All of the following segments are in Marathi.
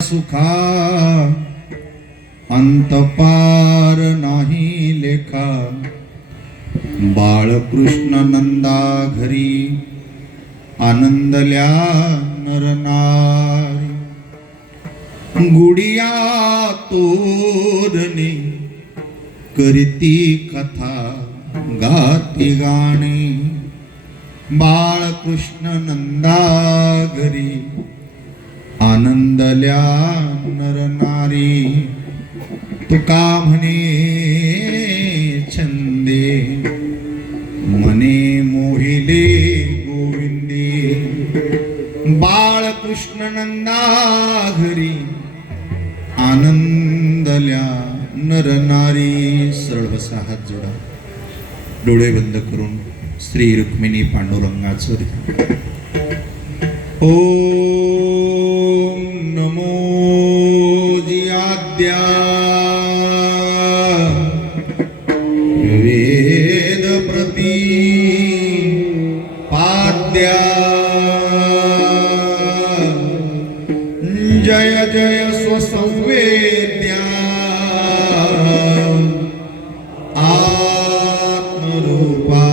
सुखा अंतपार नाही लेखा। बाळकृष्ण नंदा घरी आनंदल्या नरनारी। गुडिया तोरणे करीती कथा गाती गाणे। बाळकृष्ण नंदा घरी आनंदल्या नरनारी। तुका म्हणे छंदे मने मोहिले गोविंदे। बाळकृष्ण नंदा घरी आनंदल्या नरनारी। सरळ बसा, हात जोडा, डोळे बंद करून श्री रुक्मिणी पांडुरंगाचं ध्यान। ओम नमो जियाद्या वेद प्रति पाद्या। जय जय स्वसंवेद्या आत्मरूपा।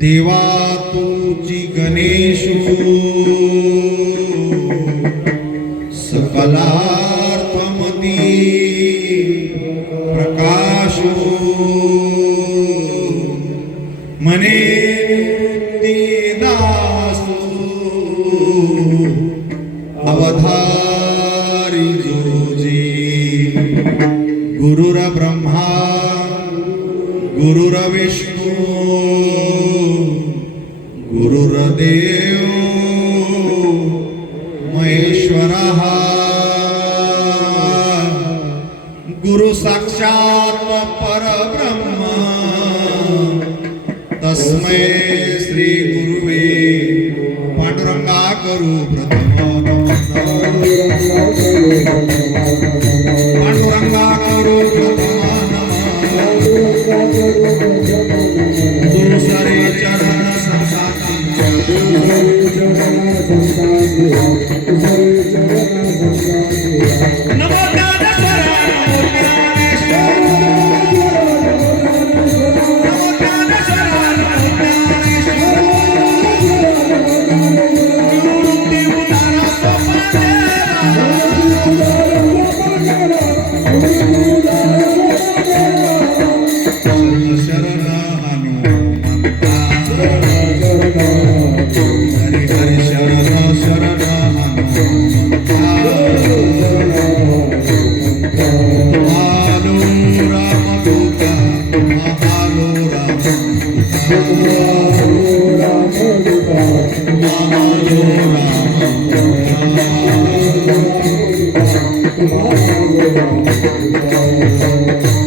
देवा तुझी गणेशु सकलार्थमती प्रकाशो। मने दासो अवधारी जोजी। गुरुर ब्रह्मा गुरुर विष्णु गुरुर्देव महेश्वरः। गुरु साक्षात् परब्रह्म तस्मै श्री गुरुवे पांडुरंगा करू प्रथम पांडुरंगा करू प्रथम दुसरे चरण संसाती।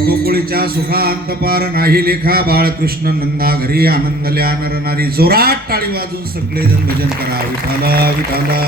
गोकुळीच्या सुखांत पार नाही लेखा। बाळकृष्ण नंदा घरी आनंदल्या नरनारी। जोरात टाळी वाजून सगळे जण भजन करा। विठाला विठाला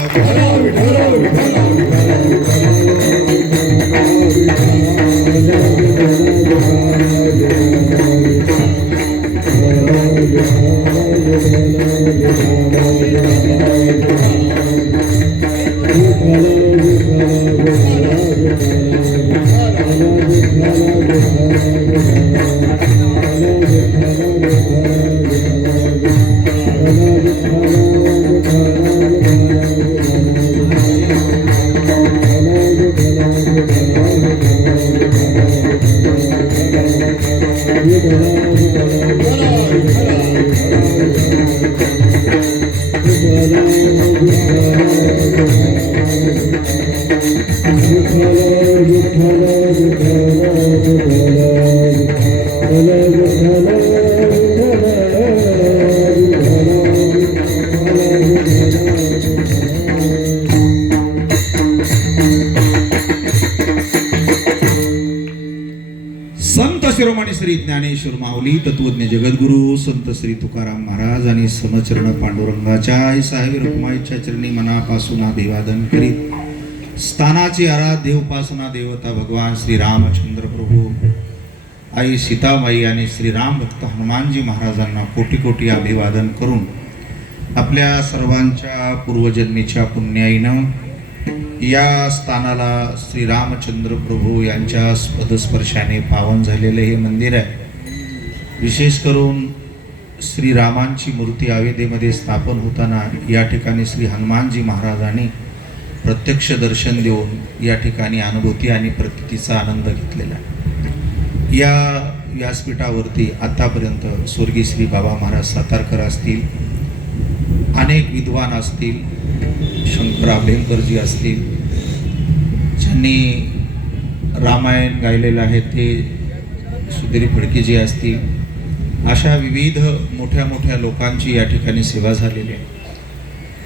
संत शिरोमणी श्री ज्ञानेश्वर माऊली तत्वज्ञ जगद्गुरु संत श्री तुकाराम महाराज आणि समचरण पांडुरंगाच्या आई साहेब रुक्माईच्या चरणी मनापासून अभिवादन करीत स्थानाची आराध्य उपासना देवता भगवान श्री रामचंद्र प्रभू, आई सीताबाई आणि श्री राम भक्त हनुमानजी महाराजांना कोटी कोटी अभिवादन करून आपल्या सर्वांच्या पूर्वजन्मीच्या पुण्याईनं या स्थानाला श्री रामचंद्र प्रभू यांच्या पदस्पर्शाने पावन झालेले हे मंदिर आहे. विशेष करून श्रीरामांची मूर्ती अयोध्येमध्ये स्थापन होताना या ठिकाणी श्री हनुमानजी महाराजांनी प्रत्यक्ष दर्शन देऊन या ठिकाणी अनुभूती आणि प्रतीचा आनंद घेतलेला आहे. या व्यासपीठावरती आतापर्यंत स्वर्गीय श्री बाबा महाराज सातारकर असतील, अनेक विद्वान असतील, शंकर अभ्यंकरजी असतील, ज्यांनी रामायण गायलेलं आहे ते सुधीर फडकेजी असतील, अशा विविध मोठ्या मोठ्या लोकांची या ठिकाणी सेवा झालेली आहे.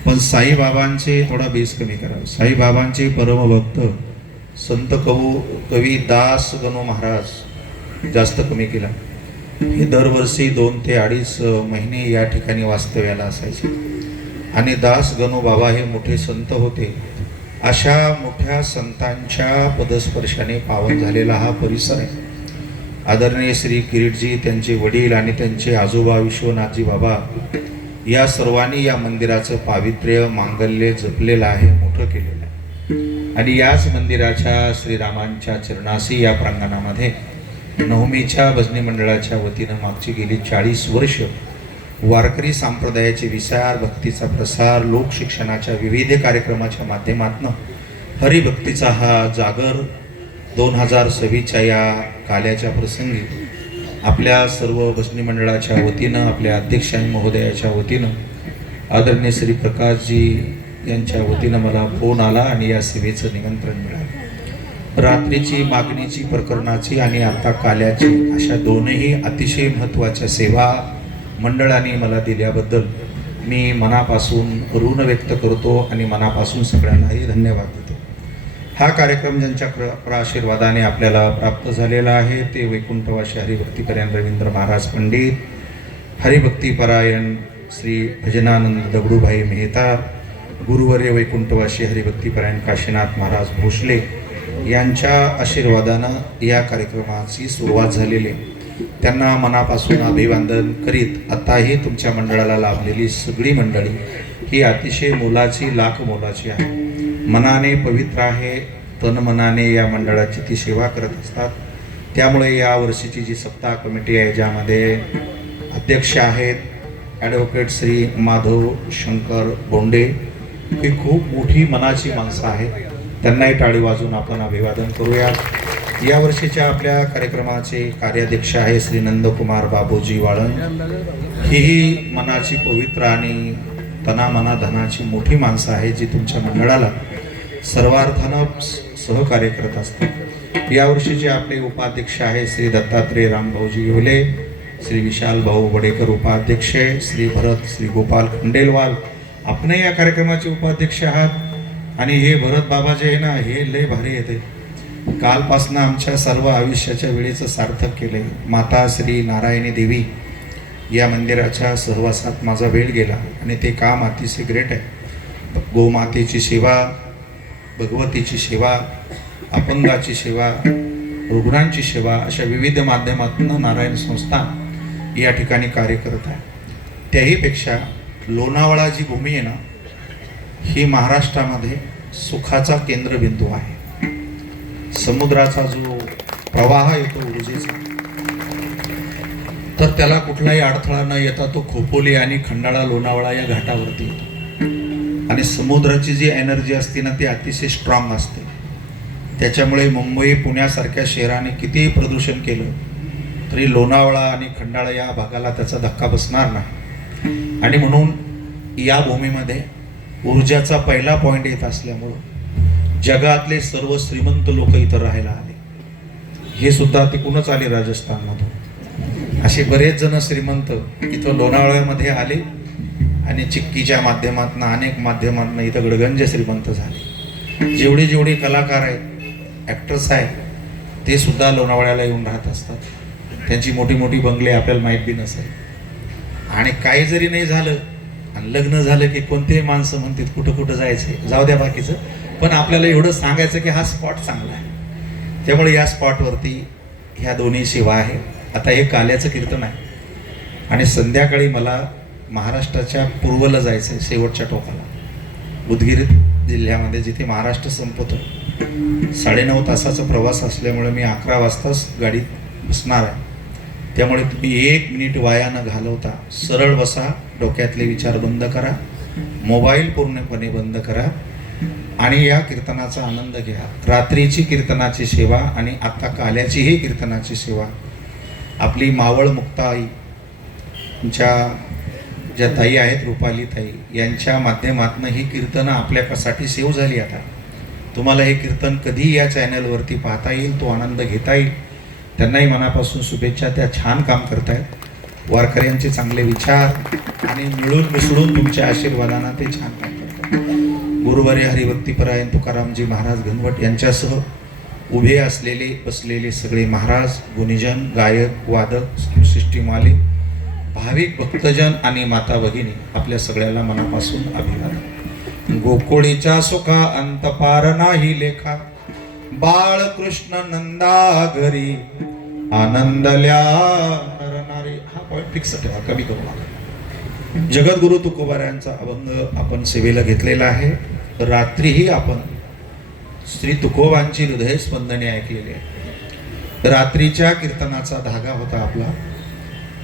पण साईबाबांचे थोडा बेस कमी करावा. साईबाबांचे परमभक्त संत कवी दास गणू महाराज जास्त कमी केला. हे दरवर्षी 2 ते 2.5 महिने या ठिकाणी वास्तव्याला असायचे आणि दास गणू बाबा हे मोठे संत होते. अशा मोठ्या संतांच्या पदस्पर्शाने पावन झालेला हा परिसर आहे. आदरणीय श्री किरीटजी, त्यांचे वडील आणि त्यांचे आजोबा विश्वनाथजी बाबा या सर्वांनी या मंदिराचं पावित्र्य मांगल्य जपलेलं आहे, मोठं केलेलं आहे. आणि याच मंदिराच्या श्रीरामांच्या चरणाशी या प्रांगणामध्ये नवमीच्या भजनी मंडळाच्या वतीनं मागची गेली 40 वर्ष वारकरी संप्रदायाचे विचार, भक्तीचा प्रसार, लोकशिक्षणाच्या विविध कार्यक्रमाच्या माध्यमातून हरिभक्तीचा हा जागर 2026च्या या काल्याच्या प्रसंगी आपल्या सर्व भजनी मंडळाच्या वतीनं, आपल्या अध्यक्ष आणि महोदयाच्या वतीनं, आदरणीय श्री प्रकाशजी यांच्या वतीनं मला फोन आला आणि या सेवेचं निमंत्रण मिळालं. रात्रीची, मागणीची, प्रकरणाची आणि आता काल्याची अशा दोनही अतिशय महत्त्वाच्या सेवा मंडळाने मला दिल्याबद्दल मी मनापासून ऋण व्यक्त करतो आणि मनापासून सगळ्यांनाही धन्यवाद देतो. हा कार्यक्रम ज्यांच्या आशीर्वादाने आपल्याला प्राप्त झालेला आहे ते वैकुंठवासी हरिभक्तीपरायण रवींद्र महाराज पंडित, हरिभक्तीपरायण श्री भजनानंद दगडूभाई मेहता, गुरुवर्य वैकुंठवासी हरिभक्तीपरायण काशीनाथ महाराज भोसले यांच्या आशीर्वादानं या कार्यक्रमाची सुरुवात झालेली आहे. त्यांना मनापासून अभिवादन करीत आताही तुमच्या मंडळाला लाभलेली सगळी मंडळी ही अतिशय मोलाची, लाख मोलाची आहे. मनाने पवित्र आहे, तन मनाने या मंडळाची ती सेवा करत असतात. त्यामुळे या वर्षीची जी सप्ताह कमिटी आहे, ज्यामध्ये अध्यक्ष आहेत ॲडव्होकेट श्री माधव शंकर बोंडे, ही खूप मोठी मनाची माणसं आहेत. त्यांनाही टाळी वाजून आपण अभिवादन करूया. या वर्षीच्या आपल्या कार्यक्रमाचे कार्याध्यक्ष आहे श्री नंदकुमार बाबूजी वाळंज. ही मनाची पवित्र आणि तनामना धनाची मोठी माणसं आहेत, जी तुमच्या मंडळाला सर्वार्थानं सहकार्य करत असतात. या वर्षीचे आपले उपाध्यक्ष आहे श्री दत्तात्रय रामभाऊजी येवले, श्री विशाल भाऊ वडेकर उपाध्यक्ष, श्री भरत श्री गोपाल खंडेलवाल आपण या कार्यक्रमाचे उपाध्यक्ष आहात. आणि हे भरत बाबा जे आहे ना, हे लय भारी येते. कालपासनं आमच्या सर्व आयुष्याच्या वेळेचं सार्थक केलंय. माता श्री नारायणी देवी या मंदिराच्या सहवासात माझा वेळ गेला आणि ते काम अतिशय ग्रेट आहे. गोमातेची सेवा, भगवतीची सेवा, अपंगाची सेवा, रुग्णांची सेवा, अशा विविध माध्यमातून नारायण संस्था या ठिकाणी कार्य करत आहे. त्याहीपेक्षा लोणावळा जी भूमी आहे ना, ही महाराष्ट्रामध्ये सुखाचा केंद्रबिंदू आहे. समुद्राचा जो प्रवाह येतो ऊर्जेचा, तर त्याला कुठलाही अडथळा न येता तो खोपोली आणि खंडाळा लोणावळा या घाटावरती येतो. आणि समुद्राची जी एनर्जी असते ना, ती अतिशय स्ट्रॉंग असते. त्याच्यामुळे मुंबई पुण्यासारख्या शहराने कितीही प्रदूषण केलं तरी लोणावळा आणि खंडाळा या भागाला त्याचा धक्का बसणार नाही. आणि म्हणून या भूमीमध्ये ऊर्जाचा पहिला पॉईंट येत असल्यामुळं जगातले सर्व श्रीमंत लोक इथं राहायला आले. हे सुद्धा तिकडूनच आले, राजस्थानमधून. असे बरेच जण श्रीमंत इथं लोणावळ्यामध्ये आले आणि चिक्कीच्या माध्यमातून, अनेक माध्यमातून इथं गडगंज श्रीमंत झाले. जेवढे कलाकार आहेत, ॲक्टर्स आहेत, ते सुद्धा लोणावळ्याला येऊन राहत असतात. त्यांची मोठी मोठी बंगले आपल्याला माहीत बी नसेल. आणि काही जरी नाही झालं आणि लग्न झालं की कोणतेही माणसं म्हणतात कुठं कुठं जायचं, जाऊ द्या बाकीचं, पण आपल्याला एवढं सांगायचं की हा स्पॉट चांगला आहे. त्यामुळे या स्पॉटवरती ह्या दोन्ही सेवा आहे. आता हे काल्याचं कीर्तन आहे आणि संध्याकाळी मला महाराष्ट्राच्या पूर्वेला जायचं आहे, शेवटच्या टोकाला, उदगीर जिल्ह्यामध्ये, जिथे महाराष्ट्र संपतो. 9.5 तासाचा प्रवास असल्यामुळे मी 11 वाजताच गाडीत बसणार आहे. त्यामुळे तुम्ही 1 मिनिट वाया न घालवता सरळ बसा, डोक्यातले विचार बंद करा, मोबाईल पूर्णपणे बंद करा आणि या कीर्तनाचा आनंद घ्या. रात्रीची कीर्तनाची सेवा आणि आता काल्याचीही कीर्तनाची सेवा आपली मावळ मुक्ताई ज्या ताई आहेत, रुपाली ताई, यांच्या माध्यमातून ही कीर्तनं आपल्यासाठी सेव्ह झाली. आता तुम्हाला हे कीर्तन कधी या चॅनलवरती पाहता येईल, तो आनंद घेता येईल. त्यांनाही मनापासून शुभेच्छा. त्या छान काम करतायत. वारकऱ्यांचे चांगले विचार आणि मिळून मिसळून तुमच्या आशीर्वादानं ते छान काम करतात. गुरुवर्य हरिभक्तीपरायण तुकारामजी महाराज घनवट यांच्यासह उभे असलेले बसलेले सगळे महाराज, गुणीजन, गायक, वादक, सृष्टीमाले, भाविक भक्तजन आणि माता भगिनी, आपल्या सगळ्याला मनापासून अभिवादन. गोकुळीच्या सुखा अंत पार नाही लेखा, बाळ कृष्ण नंदा घरी आनंदल्या नरनारी. हा पॉईंट फिक्स ठेवा, कमी करू नका. जगद्गुरु तुकोबारायांचा अभंग आपण सेवेला घेतलेला आहे. रात्रीही आपण श्री तुकोबांची हृदय स्पंदने ऐकलेली आहे. रात्रीच्या कीर्तनाचा धागा होता आपला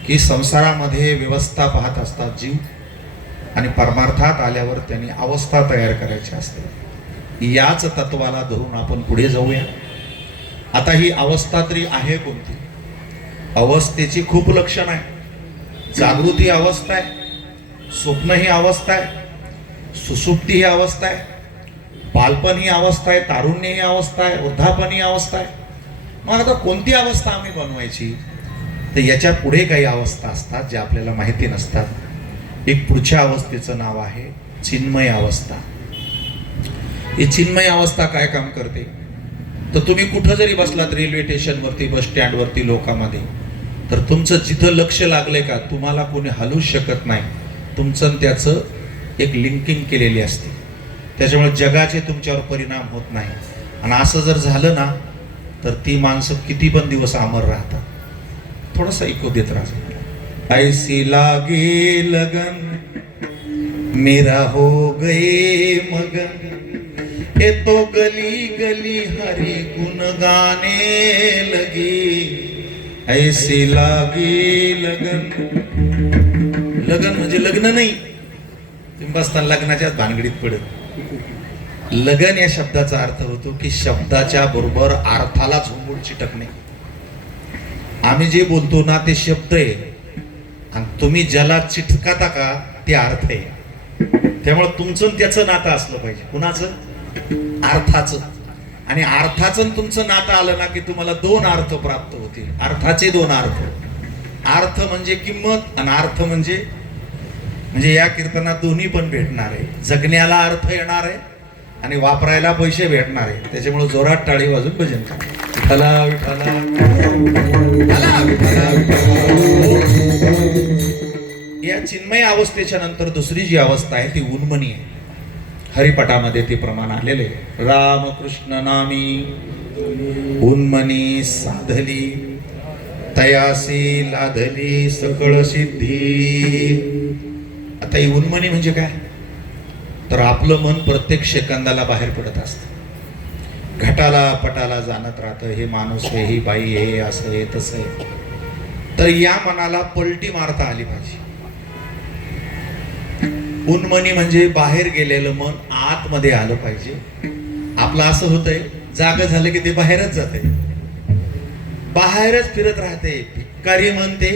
की संसारामध्ये व्यवस्था पाहत असतात जीव आणि परमार्थात आल्यावर त्यांनी अवस्था तयार करायची असते. याच तत्वाला धरून आपण पुढे जाऊया. आता ही अवस्था तरी आहे कोणती? अवस्थेची खूप लक्षण आहे. जागृती अवस्था आहे, स्वप्न ही अवस्था आहे, सुसुप्ती ही अवस्था आहे, बालपण ही अवस्था आहे, तारुण्य ही अवस्था आहे, वृद्धापन ही अवस्था आहे. मग आता कोणती अवस्था आम्ही बनवायची? तर याच्या पुढे काही अवस्था असतात ज्या आपल्याला माहिती नसतात. एक पुढच्या अवस्थेचं नाव आहे चिन्मय अवस्था. ही चिन्मय अवस्था काय काम करते? तर तुम्ही कुठं जरी बसलात, रेल्वे स्टेशनवरती, बस स्टँडवरती, लोकांमध्ये, तर तुमचं जिथं लक्ष लागलंय का, तुम्हाला कोणी हलवू शकत नाही. तुमचं त्याचं एक लिंकिंग केलेली असते. त्याच्यामुळे जगाचे तुमच्यावर परिणाम होत नाही. आणि असं जर झालं ना तर ती माणसं किती पण दिवस अमर राहतात. थोडंसं ऐकू देत राहा. ऐसी लागे लगन मेरा हो गए मगन, ये तो गली गली हरि गुण गाने लगी. ऐसी लागे लगन. लगन म्हणजे लग्न नाही, तुम्ही बसताना लग्नाच्याच भानगडीत पडत. लगन या शब्दाचा अर्थ होतो की शब्दाच्या बरोबर अर्थाला झोंबून चिटकणे. आम्ही जे बोलतो ना ते शब्द आहे आणि तुम्ही ज्याला चिटकाता का ते अर्थ आहे. त्यामुळे तुमचं त्याचं नातं असलं पाहिजे. कुणाचं? अर्थाचं. आणि अर्थाचं तुमचं नातं आलं ना की तुम्हाला 2 अर्थ प्राप्त होतील. अर्थाचे 2 अर्थ. अर्थ म्हणजे किंमत आणि अर्थ म्हणजे या कीर्तनात दोन्ही पण भेटणार आहे. जगण्याला अर्थ येणार आहे आणि वापरायला पैसे भेटणार आहे. त्याच्यामुळे जोरात टाळी वाजून भजन करा. विठ्ठला विठ्ठला विठ्ठला विठ्ठला. या चिन्मय अवस्थेच्या नंतर दुसरी जी अवस्था आहे ती उन्मनी आहे. हरिपटामध्ये ते प्रमाण आलेले. रामकृष्ण नामी उन्मनी साधली, तयासी लाधली सकळ सिद्धी. आता ही उन्मनी म्हणजे काय? तर आपलं मन प्रत्येक सेकंदाला बाहेर पडत असतं. घटाला पटाला जाणत राहतं. हे माणूस आहे, ही बाई आहे, असं आहे, तसं आहे. तर या मनाला पलटी मारता आली पाहिजे. उन्मनी म्हणजे बाहेर गेलेलं मन आतमध्ये आलं पाहिजे. आपलं असं होतंय, जाग झालं की ते बाहेरच जाते, बाहेरच फिरत राहते. भिकारी म्हणते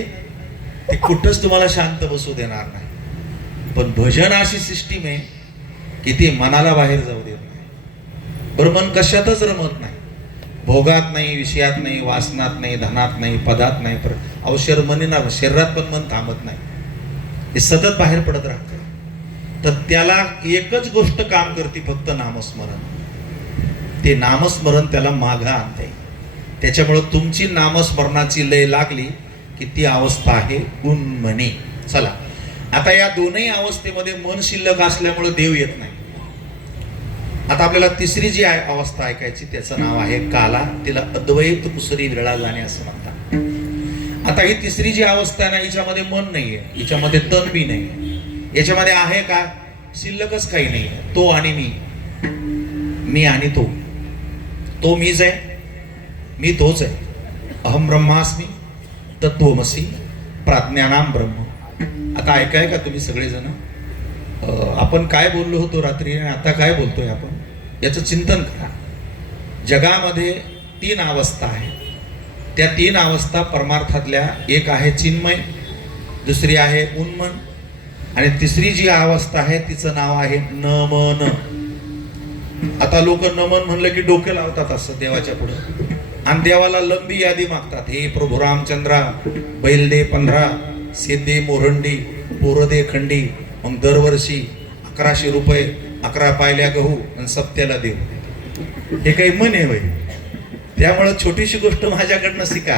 ते कुठंच तुम्हाला शांत बसू देणार नाही. पण भजन अशी सिस्टीम आहे की ती मनाला बाहेर जाऊ देत नाही. बरं, मन कशातच रमत नाही. भोगात नाही, विषयात नाही, वासनात नाही, धनात नाही, पदात नाही. अवशर मनी ना, शरीरात पण मन थांबत नाही. हे सतत बाहेर पडत राहतं. तर त्याला एकच गोष्ट काम करते, फक्त नामस्मरण. ते नामस्मरण त्याला मागं आणते. त्याच्यामुळे तुमची नामस्मरणाची लय लागली की ती अवस्था आहे उन्मनी. चला, आता या दोनही अवस्थेमध्ये मन शिल्लक असल्यामुळे देव येत नाही. आता आपल्याला तिसरी जी अवस्था ऐकायची, त्याचं नाव आहे काला. तिला अद्वैत कुसरी विरळा जाणे असं म्हणतात. आता ही तिसरी जी अवस्था आहे ना, हिच्यामध्ये मन नाहीये, हिच्यामध्ये तन बी नाहीये. याच्यामध्ये आहे का? शिल्लकच काही नाही. तो आणि मी. मी आणि तो मीच आहे, मी तोच आहे. अहम ब्रह्मास्मी तत्वमसी प्राज्ञानाम ब्रह्म. आता ऐकाय का तुम्ही सगळेजण? आपण काय बोललो होतो रात्री आणि आता काय बोलतोय आपण, याचं चिंतन करा. जगामध्ये 3 अवस्था आहेत. त्या 3 अवस्था परमार्थातल्या, एक आहे चिन्मय, दुसरी आहे उन्मन, आणि तिसरी जी अवस्था आहे तिचं नाव आहे नमन. आता लोक नमन म्हणलं की डोके लावतात असं देवाच्या पुढे, आणि देवाला लंबी यादी मागतात. हे प्रभू रामचंद्रा, बैल दे 15, शेत दे मोरंडी, पोरं दे खंडी. मग दरवर्षी 1100 रुपये, 11 पायल्या गहू आणि सप्त्याला देऊ. हे काही मन आहे होय? त्यामुळं छोटीशी गोष्ट माझ्याकडनं शिका.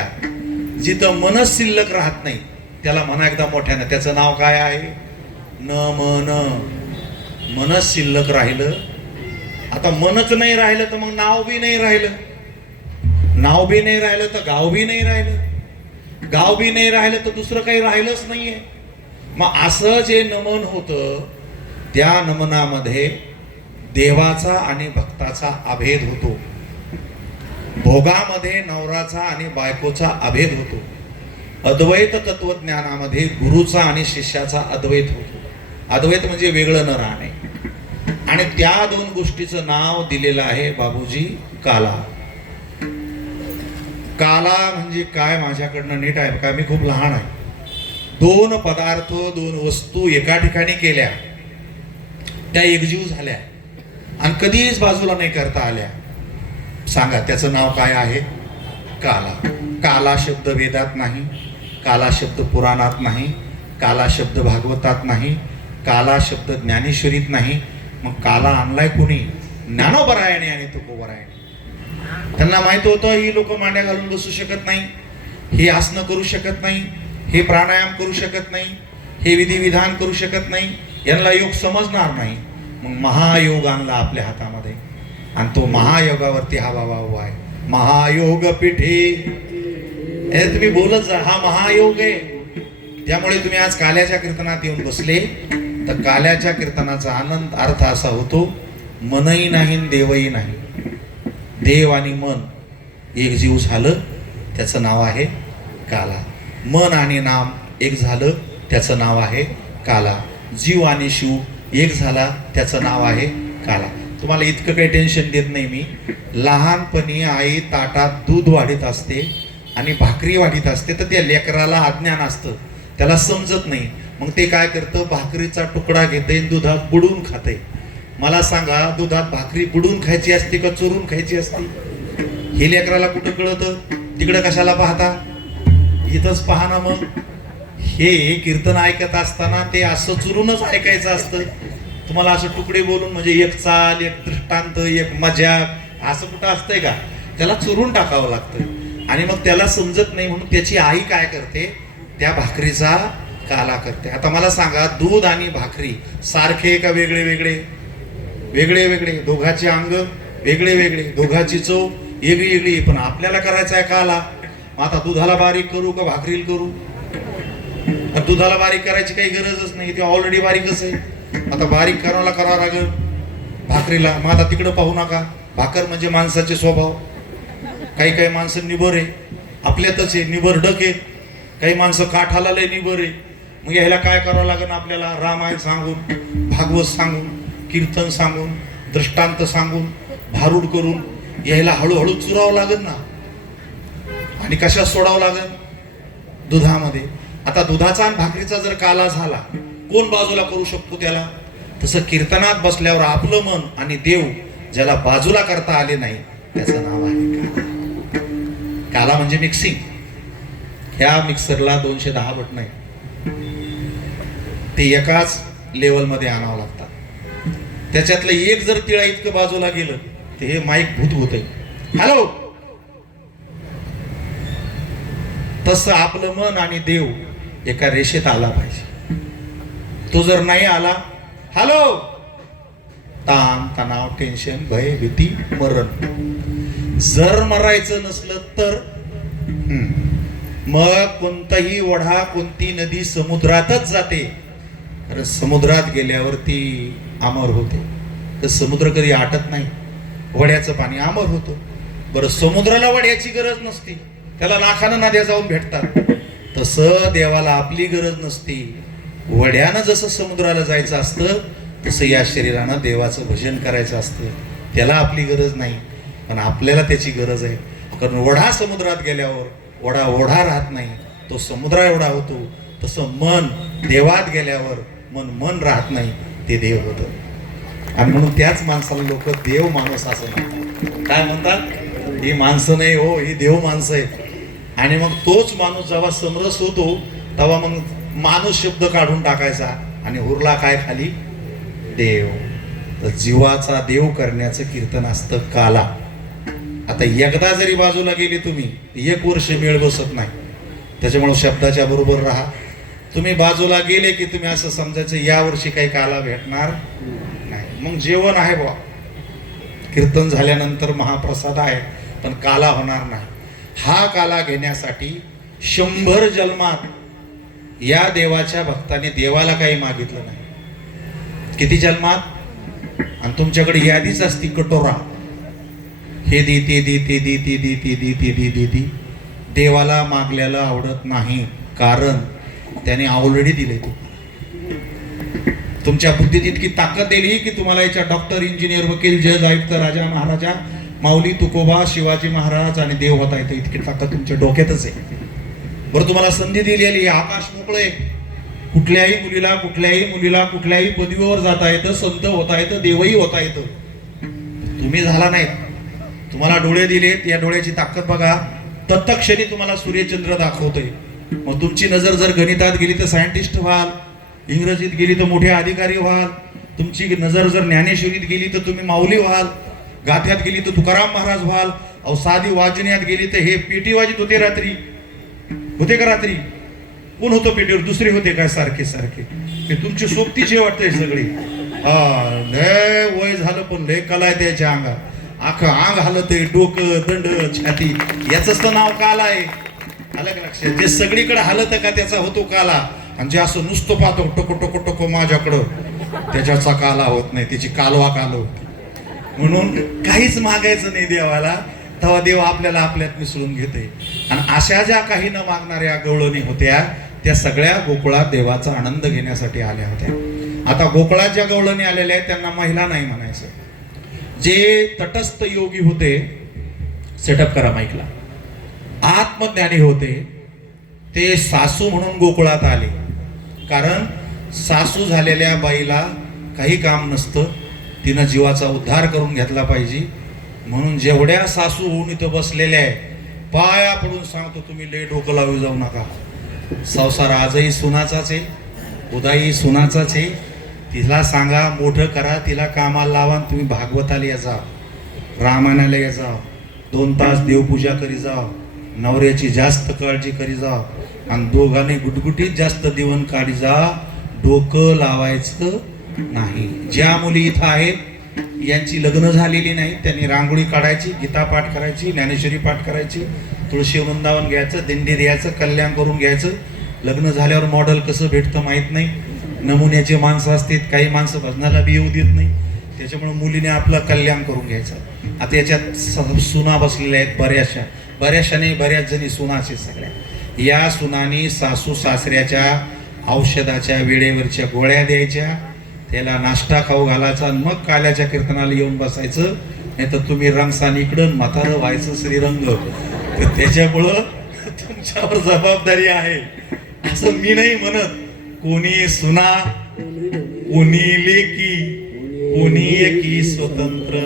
जिथं मनच शिल्लक राहत नाही त्याला म्हणा एकदा मोठ्यानं. त्याचं नाव काय आहे? न मन. मनच शिल्लक राहिलं. आता मनच नाही राहिलं तर मग नाव बी नाही राहिलं. नाव बी नाही राहिलं तर गाव बी नाही राहिलं. गाव बी नाही राहिलं तर दुसरं काही राहिलंच नाहीये. मग असं जे नमन होतं, त्या नमनामध्ये देवाचा आणि भक्ताचा अभेद होतो. भोगामध्ये नवराचा आणि बायकोचा अभेद होतो. अद्वैत तत्वज्ञानामध्ये गुरुचा आणि शिष्याचा अद्वैत होतो. अद्वैत म्हणजे वेगळं न राहणे. आणि त्या 2 गोष्टीचं नाव दिलेलं आहे बाबूजी काला. काला म्हणजे काय? माझ्याकडनं नीट आहे का? मी खूप लहान आहे. 2 पदार्थ, 2 वस्तू एका ठिकाणी केल्या, त्या एकजीव झाल्या आणि कधीच बाजूला नाही करता आल्या. सांगा त्याचं नाव काय आहे? काला. काला शब्द वेदात नाही, काला शब्द पुराणात नाही, काला शब्द भागवतात नाही, काला शब्द ज्ञानेश्वरीत नाही. मग काला आणलाय कोणी? ज्ञानोबरायणे आणि तुकोबरायणे. त्यांना माहित होतं ही लोक मांड्या घालून बसू शकत नाही, हे आसनं करू शकत नाही, हे प्राणायाम करू शकत नाही, हे विधिविधान करू शकत नाही, यांना योग समजणार नाही. मग महायोग आणला आपल्या हातामध्ये आणि तो महायोगावरती हा बाबा उभा आहे. महायोग पीठे. तुम्ही बोलत जा, हा महायोग आहे. त्यामुळे तुम्ही आज काल्याच्या कीर्तनात येऊन बसले तर काल्याच्या कीर्तनाचा आनंद अर्थ असा होतो, मनही नाही देवही नाही. देव आणि मन एक जीव झालं, त्याचं नाव आहे काला. मन आणि नाम एक झालं, त्याचं नाव आहे काला. जीव आणि शिव एक झाला, त्याचं नाव आहे काला. तुम्हाला इतकं काही टेन्शन देत नाही मी. लहानपणी आई ताटात दूध वाढीत असते आणि भाकरी वाढीत असते, तर त्या लेकराला अज्ञान असतं, त्याला समजत नाही. मग ते काय करतं? भाकरीचा तुकडा घेते, दुधात बुडून खाते. मला सांगा, दुधात भाकरी बुडून खायची असते का चुरून खायची असते? हे लेकराला कुठं कळतं? तिकडं कशाला पाहता? इथंच पहा ना. मग हे कीर्तन ऐकत असताना ते असं चुरूनच ऐकायचं असतं. तुम्हाला असं तुकडे बोलून म्हणजे एक चाल, एक दृष्टांत, एक मजाक असं कुठं असतंय का? त्याला चुरून टाकावं लागतं आणि मग त्याला समजत नाही म्हणून त्याची आई काय करते? त्या भाकरीचा काला करते. आता मला सांगा, दूध आणि भाकरी सारखे का वेगळे वेगळे? वेगळे वेगळे. दोघांचे अंग वेगळे वेगळे, दोघांची चव वेगळी वेगळी, पण आपल्याला करायचा आहे काला. आता दुधाला बारीक करू का भाकरीला करू? दुधाला बारीक करायची काही गरजच नाही, ते ऑलरेडी बारीकच आहे. आता बारीक करावं लागेल भाकरीला. मग आता तिकडं पाहू नका. भाकर म्हणजे माणसाचे स्वभाव. काही काही माणसं निबर आहे, आपल्यातच आहे, निबर डक आहे. काही माणसं काठाला लय निबर आहे. मग यायला काय करावं लागेल आपल्याला? रामायण सांगून, भागवत सांगून, कीर्तन सांगून, दृष्टांत सांगून, भारूड करून यायला हळूहळू चुरावं लागेल ना. आणि कशात सोडावं लागेल? दुधामध्ये. आता दुधाचा आणि भाकरीचा जर काला झाला, कोण बाजूला करू शकतो त्याला? तसं कीर्तनात बसल्यावर आपलं मन आणि देव ज्याला बाजूला करता आले नाही, त्याचं नाव आहे काला. काला म्हणजे मिक्सिंग. ह्या मिक्सरला 210 बटन आहे, ते एकाच लेवलमध्ये आणावं लागतात. त्याच्यातलं एक जर तिळा इतकं बाजूला गेलं तर हे माईक भूत होत आहे. हॅलो. तसं आपलं मन आणि देव एका रेषेत आला पाहिजे. तो जर नाही आला, हॅलो, ताण तणाव, टेन्शन, भय, भीती, मरण. जर मरायचं नसलं तर मग कोणताही ओढा, कोणती नदी समुद्रातच जाते. कारण समुद्रात गेल्यावर ती अमर होते. तर समुद्र कधी आटत नाही. वड्याचं पाणी आंबर होतं. बरं, समुद्राला वड्याची गरज नसती, त्याला लाखानं नद्या जाऊन भेटतात. तसं देवाला आपली गरज नसती. वड्यानं जसं समुद्राला जायचं असतं तसं या शरीरानं देवाचं भजन करायचं असतं. त्याला आपली गरज नाही, पण आपल्याला त्याची गरज आहे. कारण ओढा समुद्रात गेल्यावर ओढा ओढा राहत नाही, तो समुद्रा एवढा होतो. तसं मन देवात गेल्यावर मन राहत नाही, ते देव होतं. आणि म्हणून त्याच माणसाला लोक देव माणूस असं म्हणतात. काय म्हणतात? ही माणसं नाही हो, ही देव माणसं आहेत. आणि मग तोच माणूस जेव्हा समरस होतो तेव्हा मग माणूस शब्द काढून टाकायचा आणि उरला काय खाली? देव. तर जीवाचा देव करण्याचं कीर्तन असतं काला. आता एकदा जरी बाजूला गेले तुम्ही, 1 वर्ष मेळ बसत नाही. त्याच्यामुळे शब्दाच्या बरोबर राहा. तुम्ही बाजूला गेले की तुम्ही असं समजायचं या वर्षी काही काला भेटणार नाही. मग जेवण आहे बुवा, कीर्तन झाल्यानंतर महाप्रसाद आहे, पण काला होणार नाही. हा काला घेण्यासाठी 100 जन्मात या देवाच्या भक्ताने देवाला काही मागितलं नाही. किती जन्मात? आणि तुमच्याकडे यादीच असती कटोरा, हे दी ते दी ते दी ते दी ते दी ते दी ते दी. देवाला मागल्याला आवडत नाही, कारण त्याने ऑलरेडी दिले. तुमच्या बुद्धीत इतकी ताकद दिली की तुम्हाला याच्या डॉक्टर, इंजिनियर, वकील, जज, आयुक्त, राजा, महाराजा, माऊली, तुकोबा, शिवाजी महाराज आणि देव होता येतं. इतकी ताकद तुमच्या डोक्यातच आहे. बरं, तुम्हाला संधी दिलेली, आकाश मोकळे, कुठल्याही मुलीला, कुठल्याही मुलीला, कुठल्याही पदवीवर जाता येतं, संत होता येतं, देवही होता येतं. तुम्ही झाला नाहीत. तुम्हाला डोळे दिलेत, या डोळ्याची ताकद बघा. तत्क्षणी तुम्हाला सूर्यचंद्र दाखवतोय. मग तुमची नजर जर गणितात गेली तर सायंटिस्ट व्हाल, इंग्रजीत गेली तर मोठे अधिकारी व्हाल, तुमची नजर जर ज्ञानेश्वरीत गेली तर तुम्ही माऊली व्हाल, गाथ्यात गेली तर तुकाराम महाराज व्हाल. अहो, साधी वाजण्यात गेली तर हे पेटी वाजित होते. रात्री होते का? रात्री कोण होतं पेटीवर? दुसरे होते काय? सारखे सारखे. ते तुमची सोबतीचे वाटतंय सगळे. लय वय झालं पण लय कला आहे त्याच्या अंगात. आख अंग हालत आहे, डोकं, दंड, छाती, याच तर नाव काला आहे. आलं का लक्षात? जे सगळीकडे हालत का त्याचा होतो काला. आणि जे असं नुसतं पाहतो टोको टोको टोको माझ्याकडं, त्याच्याचा काला होत नाही, त्याची कालवा काल होती. म्हणून काहीच मागायचं नाही देवाला, तेव्हा देव आपल्याला आपल्यात मिसळून घेते. आणि अशा ज्या काही न मागणाऱ्या गवळणी होत्या त्या सगळ्या गोकुळात देवाचा आनंद घेण्यासाठी आल्या होत्या. आता गोकुळात ज्या गवळणी आलेल्या आहेत त्यांना महिला नाही म्हणायचं. जे तटस्थ योगी होते, सेटअप करा माईकला, आत्मज्ञानी होते, ते सासू म्हणून गोकुळात आले. कारण सासू झालेल्या बाईला काही काम नसतं, तिनं जीवाचा उद्धार करून घेतला पाहिजे. म्हणून जेवढ्या सासू होऊन इथं बसलेल्या आहे, पाया पडून सांगतो, तुम्ही लय डोकं लावू जाऊ नका. संसार आजही सुनाचाच आहे, उद्याही सुनाचाच आहे. तिला सांगा मोठं करा, तिला कामाला लावा. तुम्ही भागवताला या जा, रामायणाला या जा, 2 तास देवपूजा करी जा, नवऱ्याची जास्त काळजी करी जा, आणि दोघांनी गुटगुटीत जास्त दिवण काढी जा. डोकं लावायचं नाही. ज्या मुली इथं आहेत यांची लग्न झालेली नाही, त्यांनी रांगोळी काढायची, गीता पाठ करायची, ज्ञानेश्वरी पाठ करायची, तुळशी वृंदावन घ्यायचं, दिंडी द्यायचं, कल्याण करून घ्यायचं. लग्न झाल्यावर मॉडेल कसं भेटतं माहीत नाही, नमुन्याचे माणसं असतात, काही माणसं भजनाला बी येऊ देत नाही. त्याच्यामुळे मुलीने आपलं कल्याण करून घ्यायचं. आता याच्यात सुना बसलेल्या आहेत, बऱ्याचशा नाही, बऱ्याच जणी सुनाचे सगळ्या. या सुनानी सासू सासऱ्याच्या औषधाच्या वेळेवरच्या गोळ्या द्यायच्या, त्याला नाश्ता खाऊ घालायचा, मग काल्याच्या कीर्तनाला येऊन बसायचं. नाही तर तुम्ही रंगसान इकडं म्हातारं व्हायचं श्रीरंग. तर त्याच्यामुळं तुमच्यावर जबाबदारी आहे. असं मी नाही म्हणत. कोणी सुना, कोणी लेकी, कोणी एकी स्वतंत्र.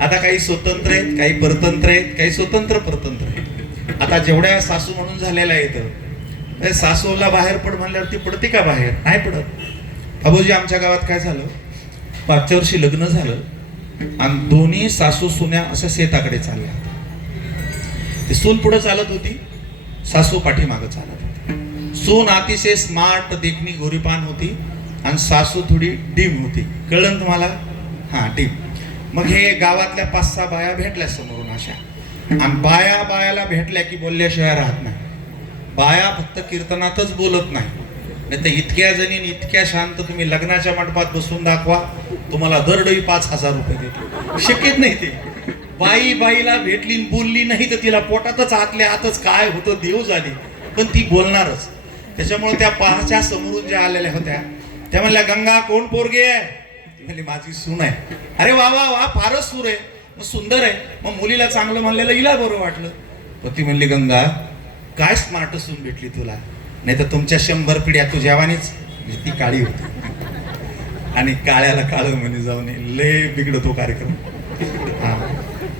आता काही स्वतंत्र आहेत, काही परतंत्र आहेत, काही स्वतंत्र परतंत्र आहेत. आता जेवढ्या सासू म्हणून झालेल्या आहेत, सासूला बाहेर पड म्हणल्यावर ती पडते का बाहेर? नाही पडत. अबोजी, आमच्या गावात काय झालं, मागच्या वर्षी लग्न झालं आणि दोन्ही सासू सुन्या अशा शेताकडे चालल्या. ती सून पुढे चालत होती, सासू पाठीमागं चालत होती. सून अतिशय स्मार्ट, देखणी, गोरीपान होती आणि सासू थोडी डीम होती. कळलं तुम्हाला? हा, डीम. मग हे गावातल्या 5-6 बाया भेटल्या समोरून अशा, आणि बायाला भेटल्या की बोलल्याशिवाय राहत नाही. बाया फक्त कीर्तनातच बोलत नाही, नाही तर इतक्या जणी इतक्या शांत तुम्ही लग्नाच्या मंडपात बसून दाखवा, तुम्हाला दरडोई 5,000 रुपये देते. शक्यच नाही ते. बाई बाईला भेटली न बोलली नाही तर तिला पोटातच आतल्या आतच काय होतं देव जाणे, पण ती बोलणारच. त्याच्यामुळे त्या पहाच्या समोरून ज्या आलेल्या होत्या त्या म्हणल्या, गंगा कोण पोरगी आहे? ती म्हणली, माझी सून आहे. अरे वा वा वा, फारच सूर आहे, मग सुंदर आहे, मग मुलीला चांगलं म्हणलेलं हिला बरं वाटलं. पण ती म्हणली, गंगा काय स्मार्ट सून भेटली तुला, नाही तर तुमच्या 100 पिढ्या तुझ्यावानीच. म्हणजे ती काळी होती आणि काळ्याला काळ म्हणे जाऊन लय बिघडतो कार्यक्रम. हा,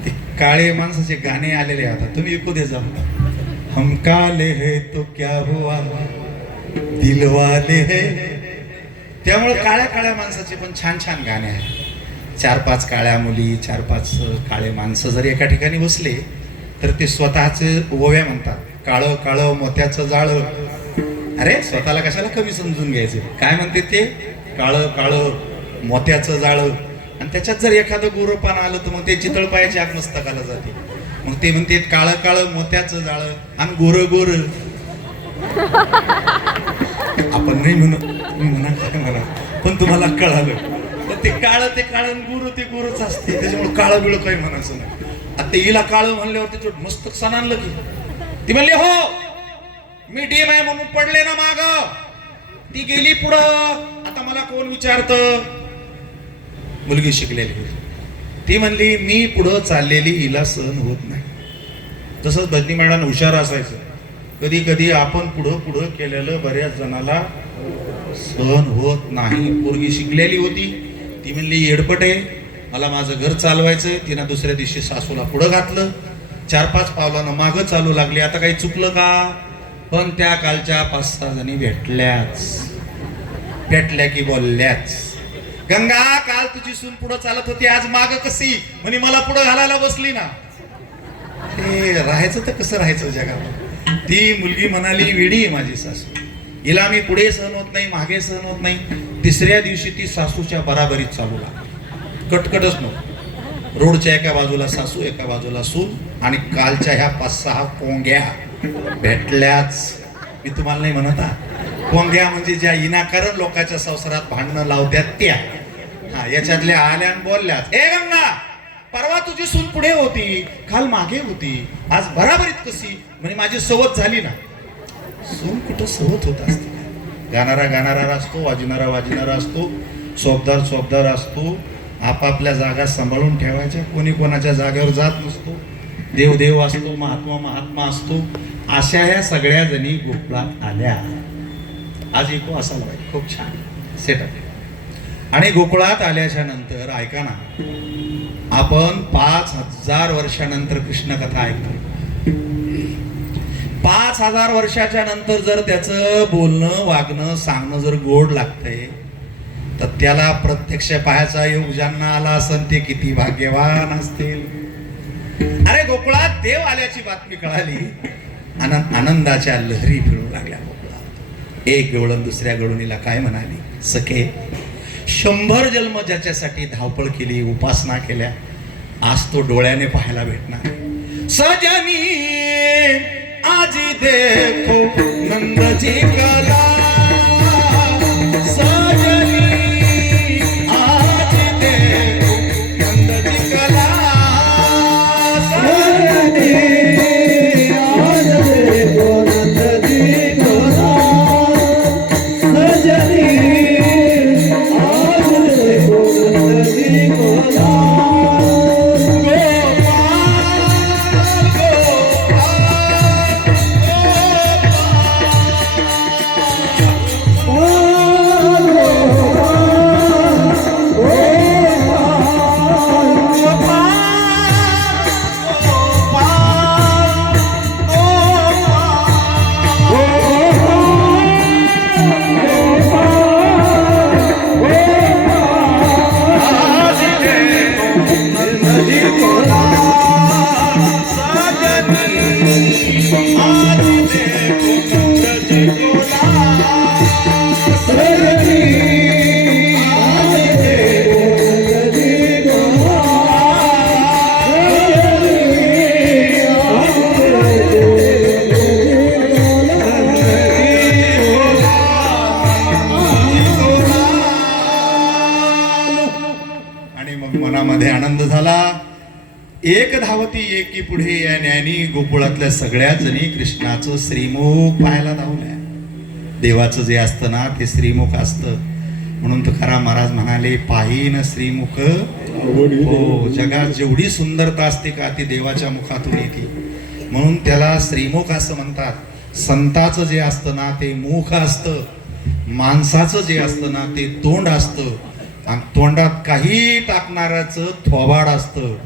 ते काळे माणसाचे गाणे आलेले आता तुम्ही ऐकू दे जाऊ. हम काले है तो क्या हुआ दिलवाले है. त्यामुळे काळ्या काळ्या माणसाचे पण छान छान गाणे आहेत. 4-5 काळ्या मुली, 4-5 काळे माणसं जर एका ठिकाणी बसले तर ते स्वतःच ओव्या म्हणतात. काळं काळं मोत्याचं जाळं. अरे स्वतःला कशाला कमी समजून घ्यायचे. काय म्हणते ते, काळं काळं मोत्याचं जाळं. आणि त्याच्यात जर एखादं गोरं पान आलं तर मग ते चितळपायाच्या आग मस्तकाला जाते. मग ते म्हणते काळं काळं मोत्याचं जाळं आणि गोरं गोरं. आपण नाही म्हणू, तुम्ही म्हणा काय म्हणा, पण तुम्हाला कळालं. पण ते काळं ते काळं, गुरु ते गुरुच असते. त्याच्यामुळे काळं बिळ काही म्हणायचं नाही. आता हिला काळं म्हणल्यावर त्याच्यावर मस्त सण आणलं की ती म्हणली, हो मी डीम आहे म्हणून पडले ना माग. ती गेली पुढं, आता मला कोण विचारत. मुलगी शिकलेली होती. ती म्हणली, मी पुढं चाललेली हिला सहन होत नाही. तसंच भजनी मॅडम हुशार असायचं. कधी कधी आपण पुढं पुढं केलेलं बऱ्याच जणाला सहन होत नाही. पोरगी शिकलेली होती. ती म्हणली, येडपट आहे, मला माझं घर चालवायचं. तिनं दुसऱ्या दिवशी सासूला पुढं घातलं. 4-5 पावलानं मागं चालू लागली. आता काही चुकलं का? पण त्या कालच्या 5-6 जणी भेटल्या की बोलल्याच, गंगा काल तुझी सून पुढं चालत होती, आज माग कशी म्हणे मला पुढं घालायला बसली ना. हे राहायचं तर कसं राहायचं जगात. ती मुलगी म्हणाली, वेडी आहे माझी सासू, हिला मी पुढे सहन होत नाही, मागे सहन होत नाही. 3ऱ्या दिवशी ती सासूच्या बराबरीत चालू लागली. कटकटच नको. रोडच्या एका बाजूला सासू, एका बाजूला सून, आणि कालच्या ह्या 5-6 कोंग्या भेटल्याच. मी तुम्हाला नाही म्हणत कोंग्या म्हणजे ज्या इनाकारण लोकांच्या संसारात भांडणं लावत्यात त्या. हा, याच्यातल्या आल्या आणि बोलल्याच. ए गंगा, परवा तुझी सून पुढे होती, काल मागे होती, आज बराबरीत कशी म्हणे माझी सवत झाली ना. सून कुठं सवत होत असते. गाणारा गाणारा असतो, वाजणारा वाजणारा असतो, सोबदार असतो. आपापल्या जागा सांभाळून ठेवायच्या. कोणी कोणाच्या जागेवर जात नसतो. देव असतो, महात्मा असतो. अशा ह्या सगळ्या जणी गोकुळात आल्या. आज ऐकू असायला पाहिजे, खूप छान सेटअप. आणि गोकुळात आल्याच्या नंतर ऐका ना, आपण 5000 वर्षानंतर कृष्ण कथा ऐकतो. 5000 वर्षाच्या नंतर जर त्याचं बोलणं वागणं सांगणं जर गोड लागतंय तर त्याला प्रत्यक्ष पाहायचा योग ज्यांना आला असेल ते किती भाग्यवान असतील. अरे गोकुळात देव आल्याची बातमी कळाली. आनंदाच्या लहरी फिरू लागल्या गोकुळात. एक गवळण दुसऱ्या गवळणीला काय म्हणाली, सखे 100 जन्म ज्याच्यासाठी धावपळ केली, उपासना केल्या, आज तो डोळ्याने पाहायला भेटणार. सजनी आज देखो नंदजी कला, सजनी आज देखो नंदजी कला, सजनी आज देखो नंदजी कला, सजनी आज देखो नंदजी कला. धावती एकी पुढे या ज्ञानी गोकुळातल्या सगळ्याच जणी कृष्णाचं श्रीमुख पाहायला धावल्या. देवाचं जे असतं ना ते श्रीमुख असतं. म्हणून तुकाराम महाराज म्हणाले, पाहीन श्रीमुख. हो, जगात जेवढी सुंदरता असते का ती देवाच्या मुखातून येते. म्हणून त्याला श्रीमुख असं म्हणतात. संताचं जे असतं ना ते मुख असतं, माणसाचं जे असतं ना ते तोंड असतं, आणि तोंडात काही टाकणाऱ्याचं थोबाड असतं.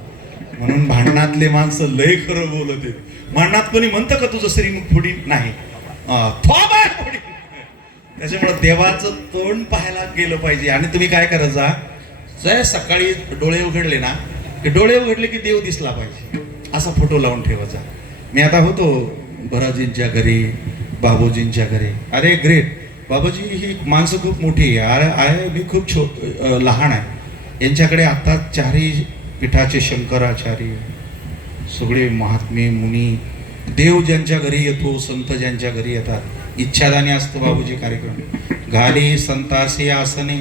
म्हणून भांडणातले माणसं लय खरं बोलत आहेत. भांडणात कोणी म्हणतं का तुझं श्रीमुख फोडीन? नाही, थोबाड फोडीन. त्याच्यामुळे देवाचं तोंड पाहायला गेलं पाहिजे. आणि तुम्ही काय करायचा, जय सकाळी डोळे उघडले ना की डोळे उघडले की देव दिसला पाहिजे असा फोटो लावून ठेवायचा. मी आता होतो भराजींच्या घरी, बाबूजींच्या घरी. अरे ग्रेट, बाबाजी ही माणसं खूप मोठी आहे, मी खूप लहान आहे. यांच्याकडे आता चारही पीठाचे शंकराचार्य, सगळे महात्मे मुनी, देव ज्यांच्या घरी येतो, संत ज्यांच्या घरी येतात. इच्छादानी असतो बाबूजी कार्यक्रम. घाली संतासी आसने,